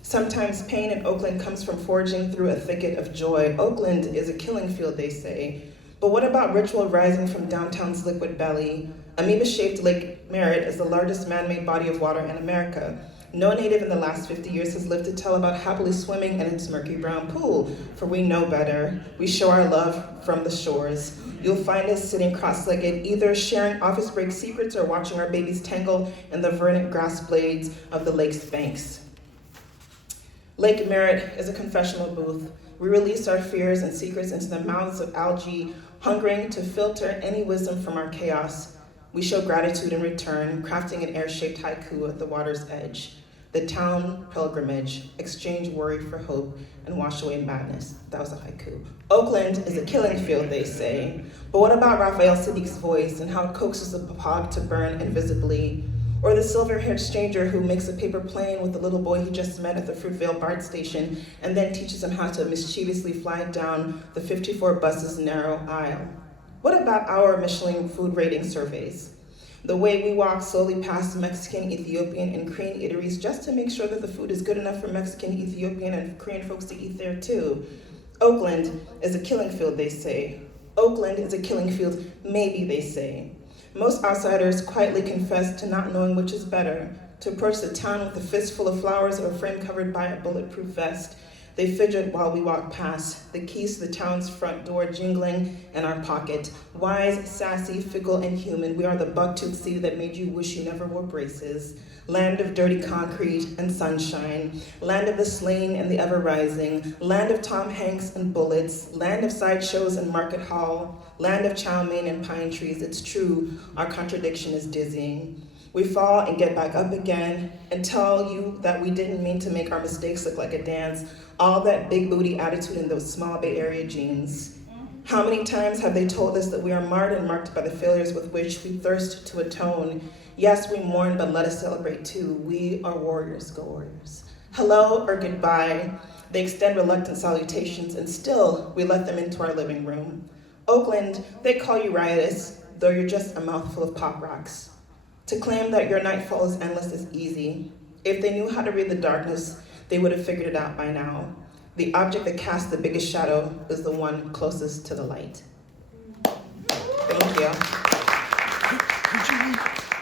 Sometimes pain in Oakland comes from forging through a thicket of joy. Oakland is a killing field, they say. But what about ritual rising from downtown's liquid belly? Amoeba-shaped Lake Merritt is the largest man-made body of water in America. No native in the last 50 years has lived to tell about happily swimming in its murky brown pool, for we know better. We show our love from the shores. You'll find us sitting cross-legged, either sharing office break secrets or watching our babies tangle in the verdant grass blades of the lake's banks. Lake Merritt is a confessional booth. We release our fears and secrets into the mouths of algae, hungering to filter any wisdom from our chaos. We show gratitude in return, crafting an air-shaped haiku at the water's edge. The town pilgrimage, exchange worry for hope, and wash away madness. That was a haiku. Oakland is a killing field, they say. But what about Raphael Sadiq's voice and how it coaxes the hog to burn invisibly? Or the silver-haired stranger who makes a paper plane with the little boy he just met at the Fruitvale BART station and then teaches him how to mischievously fly down the 54 bus's narrow aisle? What about our Michelin food rating surveys? The way we walk slowly past Mexican, Ethiopian, and Korean eateries just to make sure that the food is good enough for Mexican, Ethiopian, and Korean folks to eat there too. Oakland is a killing field, they say. Oakland is a killing field, maybe, they say. Most outsiders quietly confess to not knowing which is better, to approach the town with a fistful of flowers or a frame covered by a bulletproof vest. They fidget while we walk past, the keys to the town's front door jingling in our pocket. Wise, sassy, fickle, and human, we are the buck-toothed city that made you wish you never wore braces. Land of dirty concrete and sunshine, land of the slain and the ever-rising, land of Tom Hanks and bullets, land of sideshows and market hall, land of chow mein and pine trees. It's true, our contradiction is dizzying. We fall and get back up again and tell you that we didn't mean to make our mistakes look like a dance, all that big booty attitude in those small Bay Area jeans. How many times have they told us that we are marred and marked by the failures with which we thirst to atone? Yes, we mourn, but let us celebrate too. We are warriors, go warriors. Hello or goodbye. They extend reluctant salutations, and still we let them into our living room. Oakland, they call you riotous, though you're just a mouthful of pop rocks. To claim that your nightfall is endless is easy. If they knew how to read the darkness, they would have figured it out by now. The object that casts the biggest shadow is the one closest to the light. Thank you.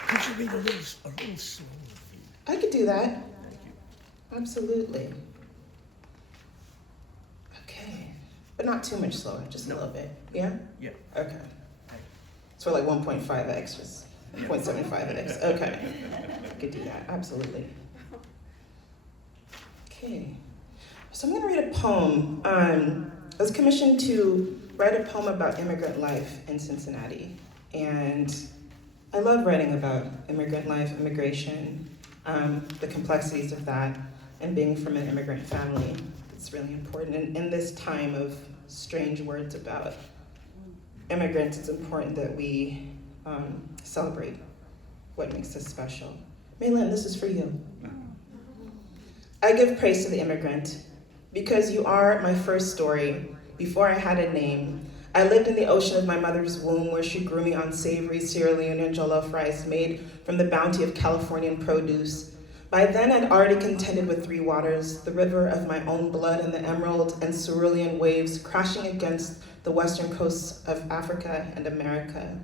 Could you read a little slower? I could do that. Absolutely. Okay. But not too much slower, just a little bit. Yeah? Yeah. Okay. So like 1.5x, just 0.75x. Okay. I could do that, absolutely. Okay. So I'm going to read a poem. I was commissioned to write a poem about immigrant life in Cincinnati. And I love writing about immigrant life, immigration, the complexities of that, and being from an immigrant family. It's really important. And in this time of strange words about immigrants, it's important that we celebrate what makes us special. Mai-Linh, this is for you. I give praise to the immigrant because you are my first story. Before I had a name, I lived in the ocean of my mother's womb where she grew me on savory Sierra Leonean jollof rice made from the bounty of Californian produce. By then, I'd already contended with three waters, the river of my own blood and the emerald and cerulean waves crashing against the western coasts of Africa and America.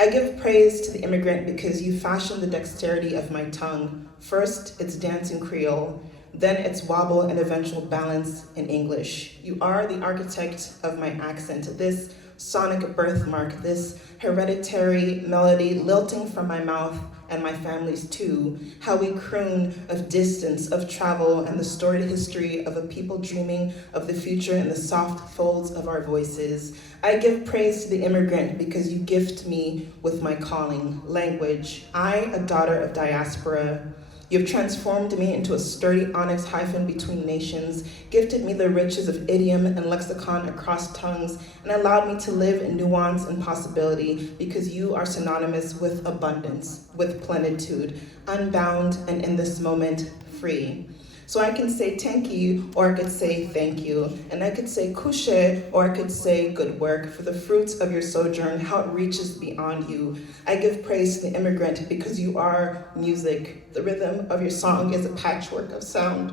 I give praise to the immigrant because you fashioned the dexterity of my tongue. First, its dance in Creole, then its wobble and eventual balance in English. You are the architect of my accent, this sonic birthmark, this hereditary melody lilting from my mouth and my family's too, how we croon of distance, of travel, and the storied history of a people dreaming of the future in the soft folds of our voices. I give praise to the immigrant because you gift me with my calling, language. I, a daughter of diaspora, you have transformed me into a sturdy onyx hyphen between nations, gifted me the riches of idiom and lexicon across tongues, and allowed me to live in nuance and possibility because you are synonymous with abundance, with plenitude, unbound, and in this moment, free. So I can say thank you, or I could say thank you. And I could say couche, or I could say good work for the fruits of your sojourn, how it reaches beyond you. I give praise to the immigrant because you are music. The rhythm of your song is a patchwork of sound.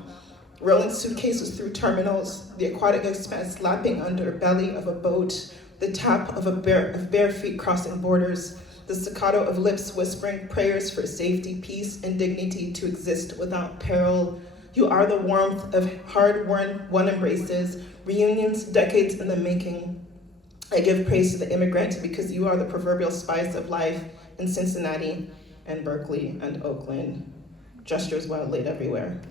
Rolling suitcases through terminals, the aquatic expanse lapping under a belly of a boat, the tap of bare feet crossing borders, the staccato of lips whispering prayers for safety, peace, and dignity to exist without peril. You are the warmth of hard-won embraces, reunions decades in the making. I give praise to the immigrant because you are the proverbial spice of life in Cincinnati and Berkeley and Oakland. Gestures well laid everywhere.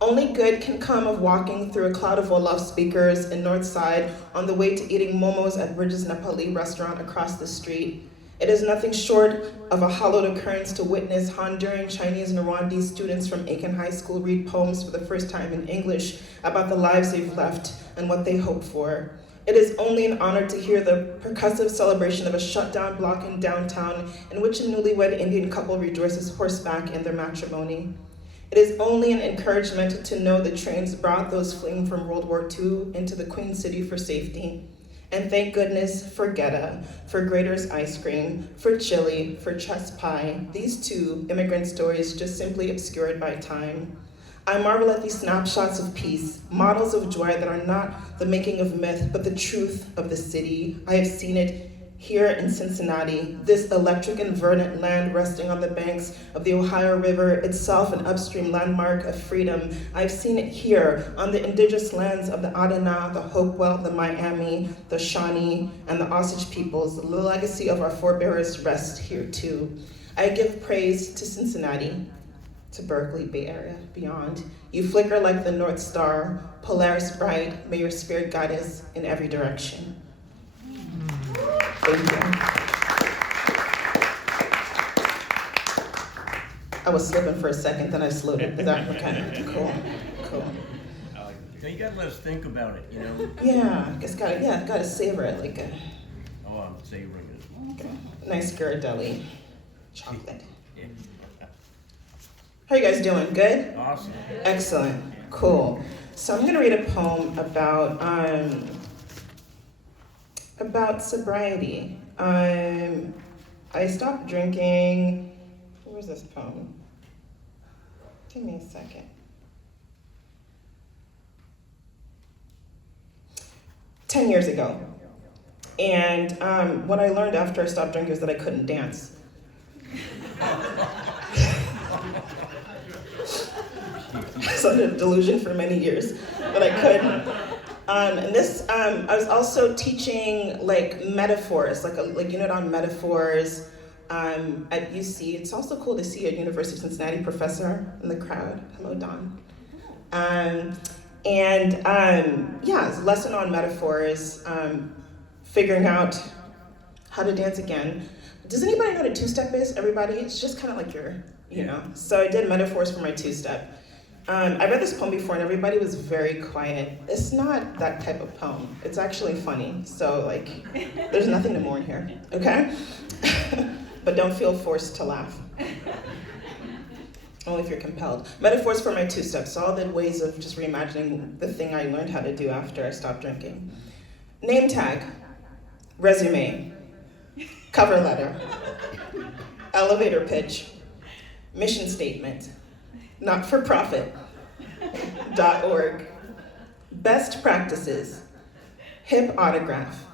Only good can come of walking through a cloud of Wolof speakers in North Side on the way to eating momos at Bridges Nepali restaurant across the street. It is nothing short of a hallowed occurrence to witness Honduran, Chinese, and Rwandese students from Aiken High School read poems for the first time in English about the lives they've left and what they hope for. It is only an honor to hear the percussive celebration of a shutdown block in downtown in which a newlywed Indian couple rejoices horseback in their matrimony. It is only an encouragement to know the trains brought those fleeing from World War II into the Queen City for safety. And thank goodness for Geta, for Grater's ice cream, for chili, for chess pie, these two immigrant stories just simply obscured by time. I marvel at these snapshots of peace, models of joy that are not the making of myth, but the truth of the city. I have seen it here in Cincinnati, this electric and verdant land resting on the banks of the Ohio River, itself an upstream landmark of freedom. I've seen it here on the indigenous lands of the Adana, the Hopewell, the Miami, the Shawnee, and the Osage peoples. The legacy of our forebears rests here too. I give praise to Cincinnati, to Berkeley, Bay Area, beyond. You flicker like the North Star, Polaris bright, may your spirit guide us in every direction. Thank you. I was slipping for a second, then I slowed it. Is that okay? Cool. Now you gotta let us think about it, you know? Yeah, gotta savor it like a Oh, I'm savoring it. nice Ghirardelli chocolate. Yeah. How you guys doing? Good? Awesome. Excellent. Cool. So I'm gonna read a poem about sobriety. I stopped drinking. Where's this poem? Give me a second. 10 years ago. And what I learned after I stopped drinking was that I couldn't dance. So I had a delusion for many years, but I couldn't. And this, I was also teaching like metaphors, like unit on metaphors at UC. It's also cool to see a University of Cincinnati professor in the crowd. Hello, Don. It's a lesson on metaphors, figuring out how to dance again. Does anybody know what a two-step is, everybody? It's just kind of like your, you know. So I did metaphors for my two-step. I read this poem before and everybody was very quiet. It's not that type of poem. It's actually funny. So like, there's nothing to mourn here, okay? But don't feel forced to laugh. Only if you're compelled. Metaphors for my two steps. So all the ways of just reimagining the thing I learned how to do after I stopped drinking. Name tag, resume, cover letter, elevator pitch, mission statement, not-for-profit, .org, best practices, hip autograph,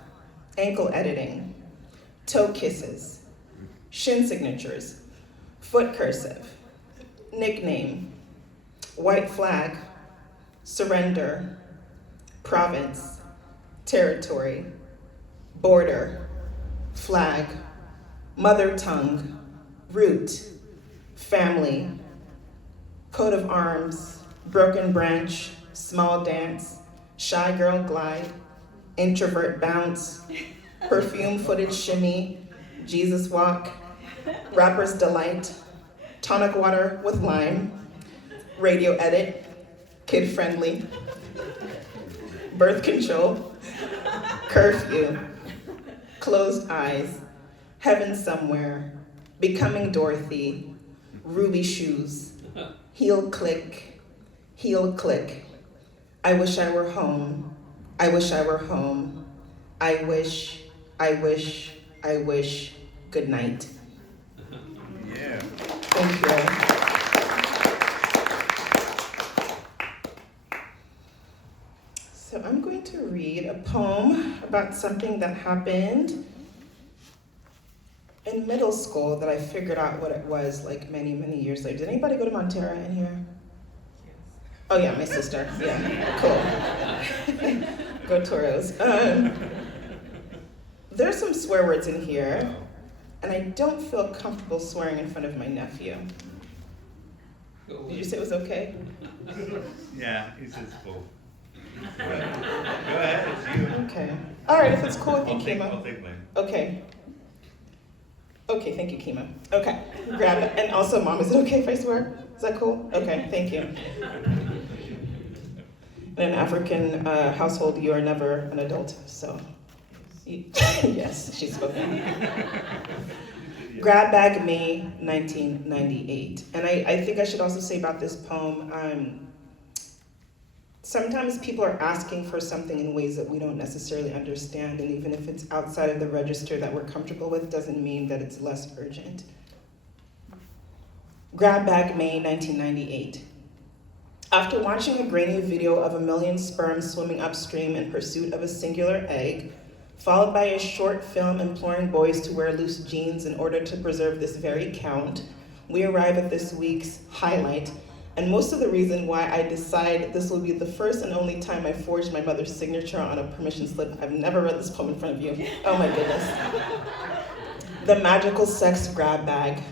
ankle editing, toe kisses, shin signatures, foot cursive, nickname, white flag, surrender, province, territory, border, flag, mother tongue, root, family, coat of arms, broken branch, small dance, shy girl glide, introvert bounce, perfume footage shimmy, Jesus walk, rapper's delight, tonic water with lime, radio edit, kid friendly, birth control, curfew, closed eyes, heaven somewhere, becoming Dorothy, ruby shoes, heel click, I wish I were home, I wish I were home, I wish, good night. Yeah. Thank you. So I'm going to read a poem about something that happened in middle school that I figured out what it was like many, many years later. Did anybody go to Montera in here? Oh yeah, my sister. Yeah, cool. Go Toros. There's some swear words in here, and I don't feel comfortable swearing in front of my nephew. Did you say it was okay? Yeah, he says cool. Go ahead, it's you. Okay. All right, if it's cool with you, I'll Kima. take mine. Okay. Okay, thank you, Kima. Okay, grab it. And also, Mom, is it okay if I swear? Is that cool? Okay, thank you. In an African household, you are never an adult, so. Yes, she's spoken. Grab Bag May, 1998. And I think I should also say about this poem, sometimes people are asking for something in ways that we don't necessarily understand, and even if it's outside of the register that we're comfortable with, doesn't mean that it's less urgent. Grab Bag May, 1998. After watching a grainy video of a million sperms swimming upstream in pursuit of a singular egg, followed by a short film imploring boys to wear loose jeans in order to preserve this very count, we arrive at this week's highlight, and most of the reason why I decide this will be the first and only time I forged my mother's signature on a permission slip. I've never read this poem in front of you. Oh my goodness. The magical sex grab bag.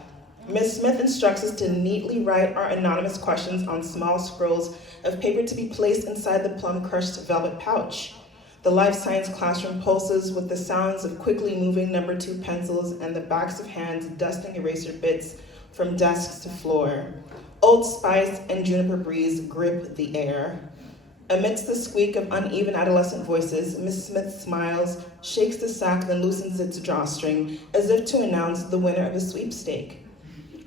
Ms. Smith instructs us to neatly write our anonymous questions on small scrolls of paper to be placed inside the plum-crushed velvet pouch. The life science classroom pulses with the sounds of quickly moving number 2 pencils and the backs of hands dusting eraser bits from desks to floor. Old Spice and Juniper Breeze grip the air. Amidst the squeak of uneven adolescent voices, Miss Smith smiles, shakes the sack, then loosens its drawstring, as if to announce the winner of a sweepstake.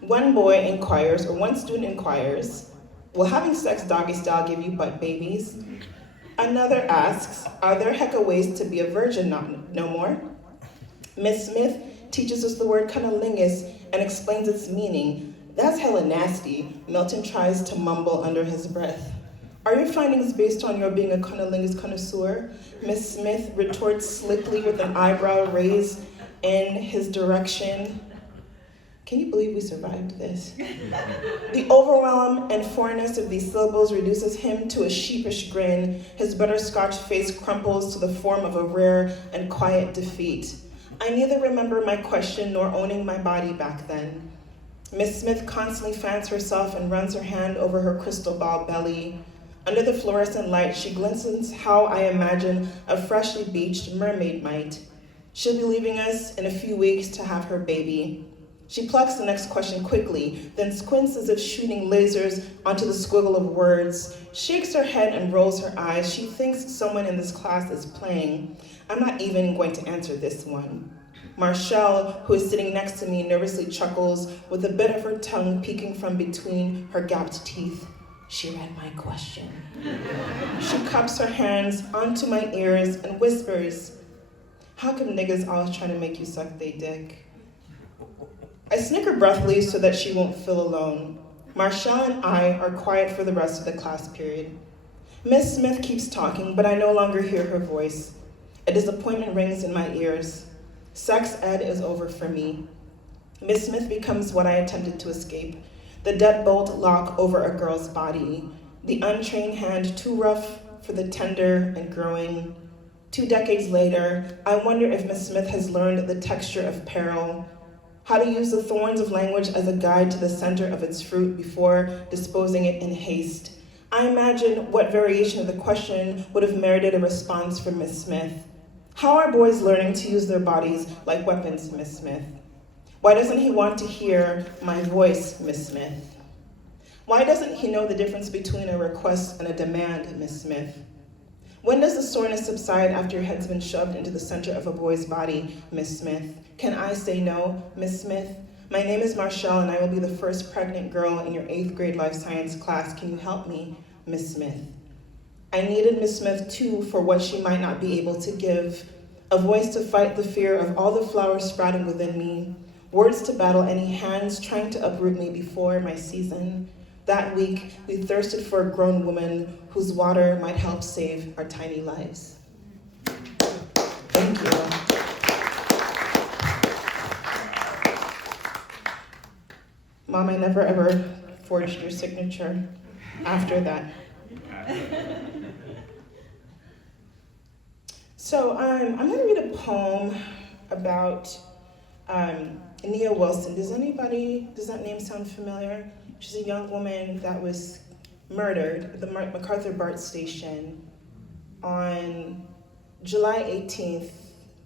One boy inquires, or one student inquires, will having sex doggy style give you butt babies? Another asks, are there hecka ways to be a virgin no more? Miss Smith teaches us the word cunnilingus and explains its meaning. That's hella nasty, Milton tries to mumble under his breath. Are your findings based on your being a cunnilingus connoisseur? Miss Smith retorts slickly with an eyebrow raised in his direction. Can you believe we survived this? The overwhelm and foreignness of these syllables reduces him to a sheepish grin. His butterscotch face crumples to the form of a rare and quiet defeat. I neither remember my question nor owning my body back then. Miss Smith constantly fans herself and runs her hand over her crystal ball belly. Under the fluorescent light, she glistens how I imagine a freshly beached mermaid might. She'll be leaving us in a few weeks to have her baby. She plucks the next question quickly, then squints as if shooting lasers onto the squiggle of words, shakes her head and rolls her eyes. She thinks someone in this class is playing. I'm not even going to answer this one. Marshall, who is sitting next to me, nervously chuckles with a bit of her tongue peeking from between her gapped teeth. She read my question. She cups her hands onto my ears and whispers, how come niggas always trying to make you suck they dick? I snicker breathily so that she won't feel alone. Marshall and I are quiet for the rest of the class period. Miss Smith keeps talking, but I no longer hear her voice. A disappointment rings in my ears. Sex ed is over for me. Miss Smith becomes what I attempted to escape, the deadbolt lock over a girl's body, the untrained hand too rough for the tender and growing. 2 decades later, I wonder if Miss Smith has learned the texture of peril, how to use the thorns of language as a guide to the center of its fruit before disposing it in haste. I imagine what variation of the question would have merited a response from Miss Smith. How are boys learning to use their bodies like weapons, Miss Smith? Why doesn't he want to hear my voice, Miss Smith? Why doesn't he know the difference between a request and a demand, Miss Smith? When does the soreness subside after your head's been shoved into the center of a boy's body, Miss Smith? Can I say no, Miss Smith? My name is Marshall, and I will be the first pregnant girl in your 8th grade life science class. Can you help me, Miss Smith? I needed Miss Smith, too, for what she might not be able to give. A voice to fight the fear of all the flowers sprouting within me. Words to battle any hands trying to uproot me before my season. That week, we thirsted for a grown woman whose water might help save our tiny lives. Thank you. Mom, I never ever forged your signature after that. So I'm going to read a poem about Nia Wilson. Does that name sound familiar? She's a young woman that was murdered at the MacArthur BART station on July 18th,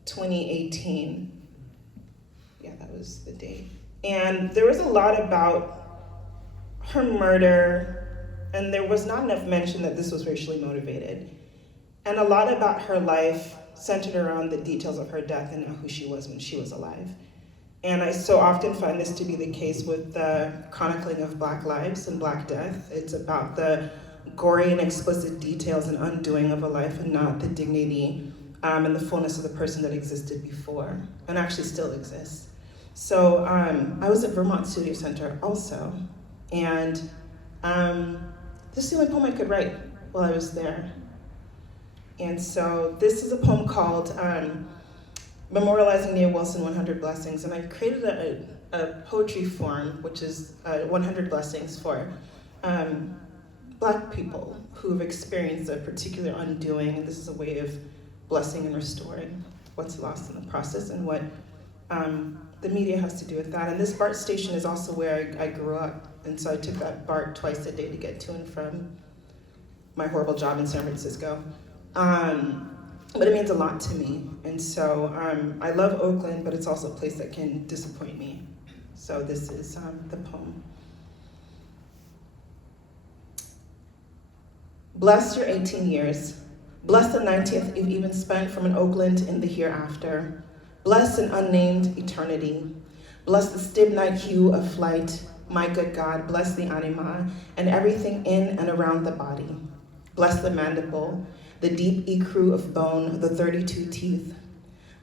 2018. Yeah, that was the date. And there was a lot about her murder, and there was not enough mention that this was racially motivated. And a lot about her life centered around the details of her death and who she was when she was alive. And I so often find this to be the case with the chronicling of Black lives and Black death. It's about the gory and explicit details and undoing of a life and not the dignity and the fullness of the person that existed before and actually still exists. So I was at Vermont Studio Center also, and this is the only poem I could write while I was there. And so this is a poem called Memorializing Nia Wilson, 100 Blessings, and I created a poetry form, which is 100 blessings for Black people who've experienced a particular undoing, and this is a way of blessing and restoring what's lost in the process and what the media has to do with that. And this BART station is also where I grew up, and so I took that BART twice a day to get to and from my horrible job in San Francisco. But it means a lot to me, and so I love Oakland, but it's also a place that can disappoint me. So this is the poem. Bless your 18 years. Bless the 90th you've even spent from an Oakland in the hereafter. Bless an unnamed eternity. Bless the stibnite hue of flight. My good God, bless the anima and everything in and around the body. Bless the mandible, the deep ecru of bone, the 32 teeth.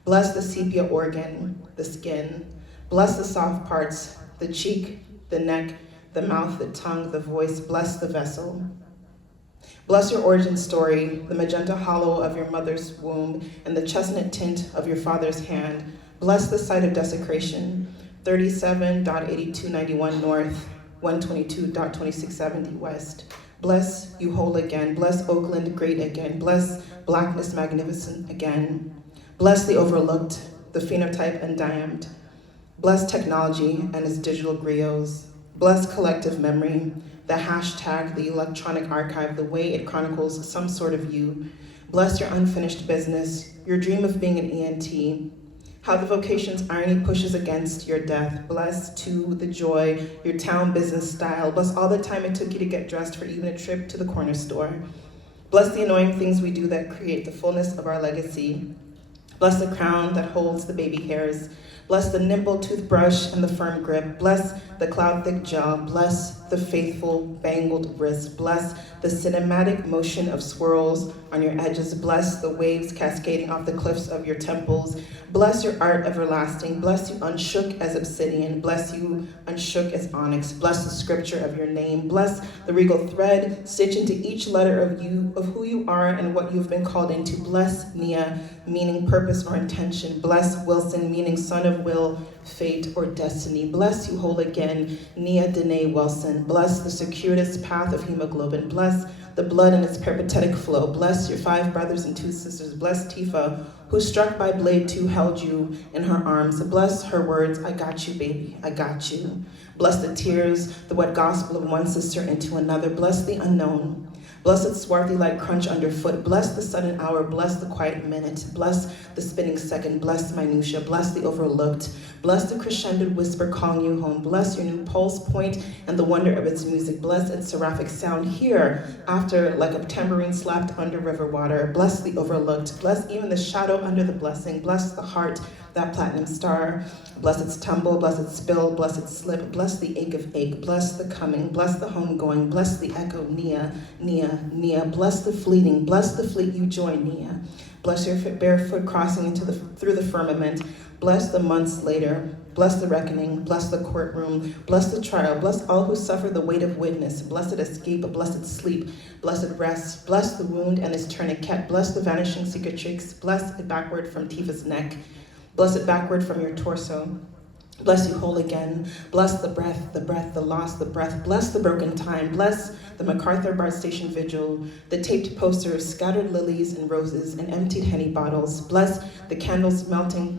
Bless the sepia organ, the skin. Bless the soft parts, the cheek, the neck, the mouth, the tongue, the voice. Bless the vessel. Bless your origin story, the magenta hollow of your mother's womb and the chestnut tint of your father's hand. Bless the site of desecration, 37.8291 north, 122.2670 west. Bless you whole again. Bless Oakland great again. Bless Blackness magnificent again. Bless the overlooked, the phenotype undamned. Bless technology and its digital griots. Bless collective memory, the hashtag, the electronic archive, the way it chronicles some sort of you. Bless your unfinished business, your dream of being an ENT. How the vocation's irony pushes against your death. Bless to the joy, your town business style. Bless all the time it took you to get dressed for even a trip to the corner store. Bless the annoying things we do that create the fullness of our legacy. Bless the crown that holds the baby hairs. Bless the nimble toothbrush and the firm grip. Bless the cloud-thick jaw. Bless the faithful bangled wrist. Bless the cinematic motion of swirls on your edges. Bless the waves cascading off the cliffs of your temples. Bless your art everlasting. Bless you unshook as obsidian. Bless you unshook as onyx. Bless the scripture of your name. Bless the regal thread stitched into each letter of you, of who you are and what you've been called into. Bless Nia, meaning purpose or intention. Bless Wilson, meaning son of will, fate, or destiny. Bless you whole again, Nia Dene Wilson. Bless the circuitous path of hemoglobin. Bless the blood in its peripatetic flow. Bless your 5 brothers and 2 sisters. Bless Tifa, who struck by blade 2 held you in her arms. Bless her words, I got you, baby, I got you. Bless the tears, the wet gospel of one sister into another. Bless the unknown. Bless its swarthy light crunch underfoot. Bless the sudden hour. Bless the quiet minute. Bless the spinning second. Bless minutia. Bless the overlooked. Bless the crescendoed whisper calling you home. Bless your new pulse point and the wonder of its music. Bless its seraphic sound here after like a tambourine slapped under river water. Bless the overlooked. Bless even the shadow under the blessing. Bless the heart, that platinum star. Bless its tumble, bless its spill, bless its slip, bless the ache of ache, bless the coming, bless the homegoing, bless the echo, Nia, Nia, Nia, bless the fleeting, bless the fleet you join, Nia. Bless your barefoot crossing through the firmament, bless the months later, bless the reckoning, bless the courtroom, bless the trial, bless all who suffer the weight of witness, blessed escape, blessed sleep, blessed rest, bless the wound and its tourniquet, bless the vanishing cicatrix, bless it backward from Tifa's neck, bless it backward from your torso. Bless you whole again. Bless the breath, the loss, the breath. Bless the broken time. Bless the MacArthur BART Station vigil, the taped posters, scattered lilies and roses, and emptied Henny bottles. Bless the candles melting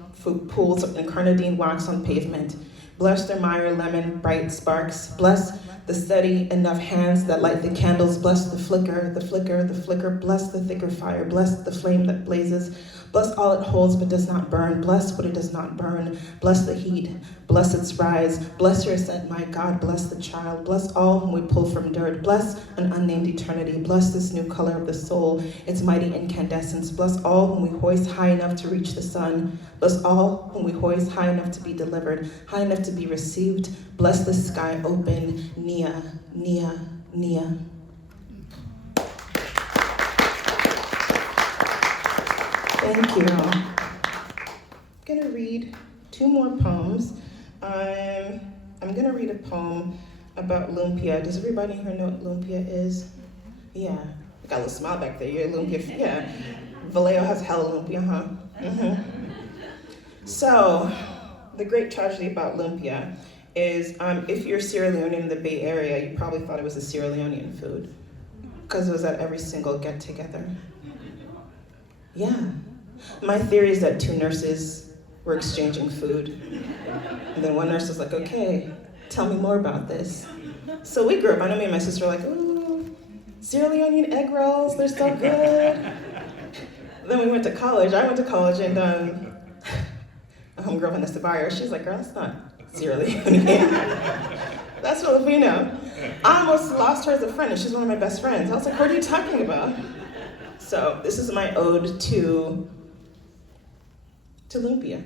pools of incarnadine wax on pavement. Bless their Meyer lemon bright sparks. Bless the steady enough hands that light the candles. Bless the flicker, the flicker, the flicker. Bless the thicker fire. Bless the flame that blazes. Bless all it holds but does not burn. Bless what it does not burn. Bless the heat. Bless its rise. Bless your ascent, my God. Bless the child. Bless all whom we pull from dirt. Bless an unnamed eternity. Bless this new color of the soul, its mighty incandescence. Bless all whom we hoist high enough to reach the sun. Bless all whom we hoist high enough to be delivered, high enough to be received. Bless the sky open. Nia, Nia, Nia. Thank you. I'm gonna read 2 more poems. I'm gonna read a poem about lumpia. Does everybody here know what lumpia is? Yeah, got a little smile back there. You're a lumpia, yeah. Vallejo has hella lumpia, huh? Mm-hmm. So, the great tragedy about lumpia is if you're Sierra Leonean in the Bay Area, you probably thought it was a Sierra Leonean food because it was at every single get-together. Yeah. My theory is that 2 nurses were exchanging food. And then one nurse was like, okay, tell me more about this. So we grew up, I know me and my sister were like, ooh, Sierra Leonean egg rolls, they're so good. Then we went to college. I went to college and a homegirl, Vanessa Bayer, she's like, girl, that's not Sierra Leonean. That's Filipino. I almost lost her as a friend and she's one of my best friends. I was like, what are you talking about? So this is my ode to lumpia.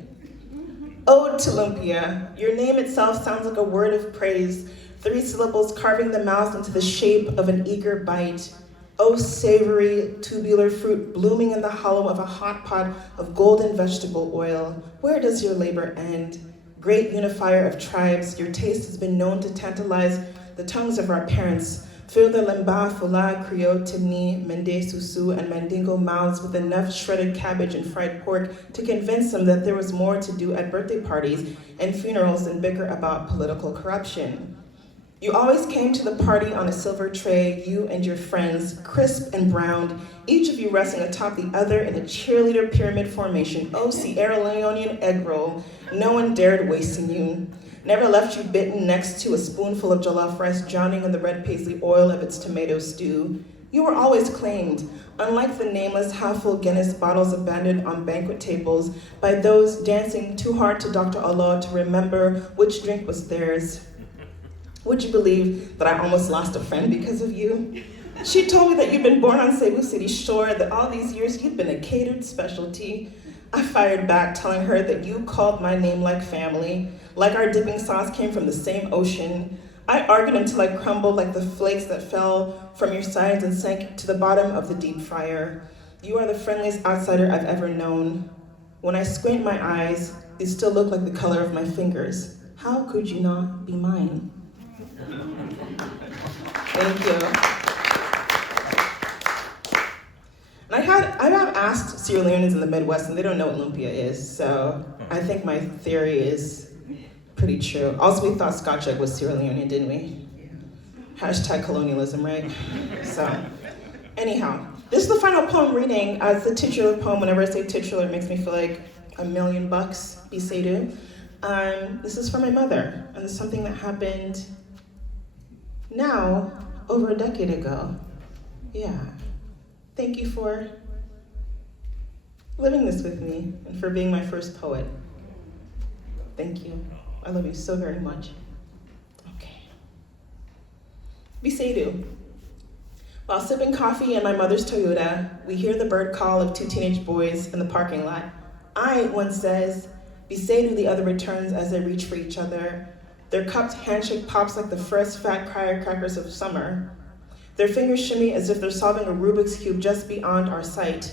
Ode to lumpia. Your name itself sounds like a word of praise. 3 syllables carving the mouth into the shape of an eager bite. Oh, savory, tubular fruit blooming in the hollow of a hot pot of golden vegetable oil. Where does your labor end? Great unifier of tribes, your taste has been known to tantalize the tongues of our parents. Fill the lemba, fula, criot, timni, mende, susu, and mandingo mouths with enough shredded cabbage and fried pork to convince them that there was more to do at birthday parties and funerals than bicker about political corruption. You always came to the party on a silver tray, you and your friends, crisp and browned, each of you resting atop the other in a cheerleader pyramid formation. Oh, Sierra Leonean egg roll, no one dared wasting you. Never left you bitten next to a spoonful of jollof rice drowning in the red paisley oil of its tomato stew. You were always claimed, unlike the nameless half-full Guinness bottles abandoned on banquet tables by those dancing too hard to Dr. Allah to remember which drink was theirs. Would you believe that I almost lost a friend because of you? She told me that you'd been born on Cebu City shore, that all these years you'd been a catered specialty. I fired back, telling her that you called my name like family, like our dipping sauce came from the same ocean. I argued until I crumbled like the flakes that fell from your sides and sank to the bottom of the deep fryer. You are the friendliest outsider I've ever known. When I squint my eyes, they still look like the color of my fingers. How could you not be mine? Thank you. And I have asked Sierra Leoneans in the Midwest, and they don't know what lumpia is, so I think my theory is pretty true. Also, we thought Scotch egg was Sierra Leonean, didn't we? Hashtag colonialism, right? So, anyhow, this is the final poem reading. It's the titular poem. Whenever I say titular, it makes me feel like $1,000,000, Besaydoo. This is for my mother, and this is something that happened now, over a decade ago. Yeah. Thank you for living this with me and for being my first poet. Thank you. I love you so very much. Okay. Besaydoo. While sipping coffee in my mother's Toyota, we hear the bird call of two teenage boys in the parking lot. One says, Besaydoo, the other returns as they reach for each other. Their cupped handshake pops like the first fat firecrackers of summer. Their fingers shimmy as if they're solving a Rubik's Cube just beyond our sight.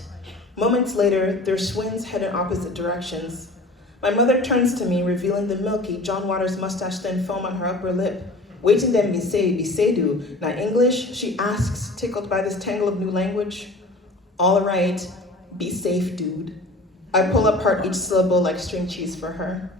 Moments later, their swings head in opposite directions. My mother turns to me, revealing the milky John Waters mustache-thin foam on her upper lip. Waiting them me say, Besaydoo, not English? She asks, tickled by this tangle of new language. All right, be safe, dude. I pull apart each syllable like string cheese for her.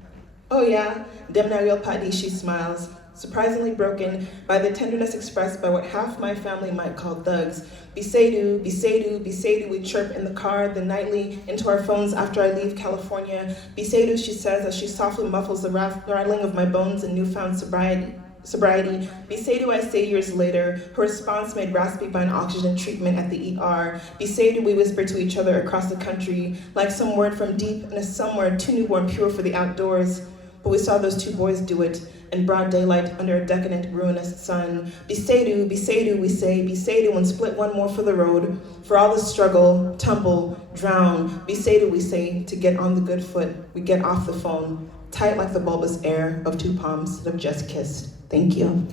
Oh yeah, dem na real paddy, she smiles, surprisingly broken by the tenderness expressed by what half my family might call thugs. Besaydoo, Besaydoo, Besaydoo, we chirp in the car, then nightly into our phones after I leave California. Besaydoo, she says as she softly muffles the rattling of my bones in newfound sobriety. Besaydoo, I say years later, her response made raspy by an oxygen treatment at the ER. Besaydoo, we whisper to each other across the country, like some word from deep in a somewhere too newborn pure for the outdoors. But we saw those two boys do it in broad daylight under a decadent, ruinous sun. Besaydoo, Besaydoo, we say, Besaydoo, and split one more for the road. For all the struggle, tumble, drown. Besaydoo, we say, to get on the good foot. We get off the phone, tight like the bulbous air of two palms that have just kissed. Thank you.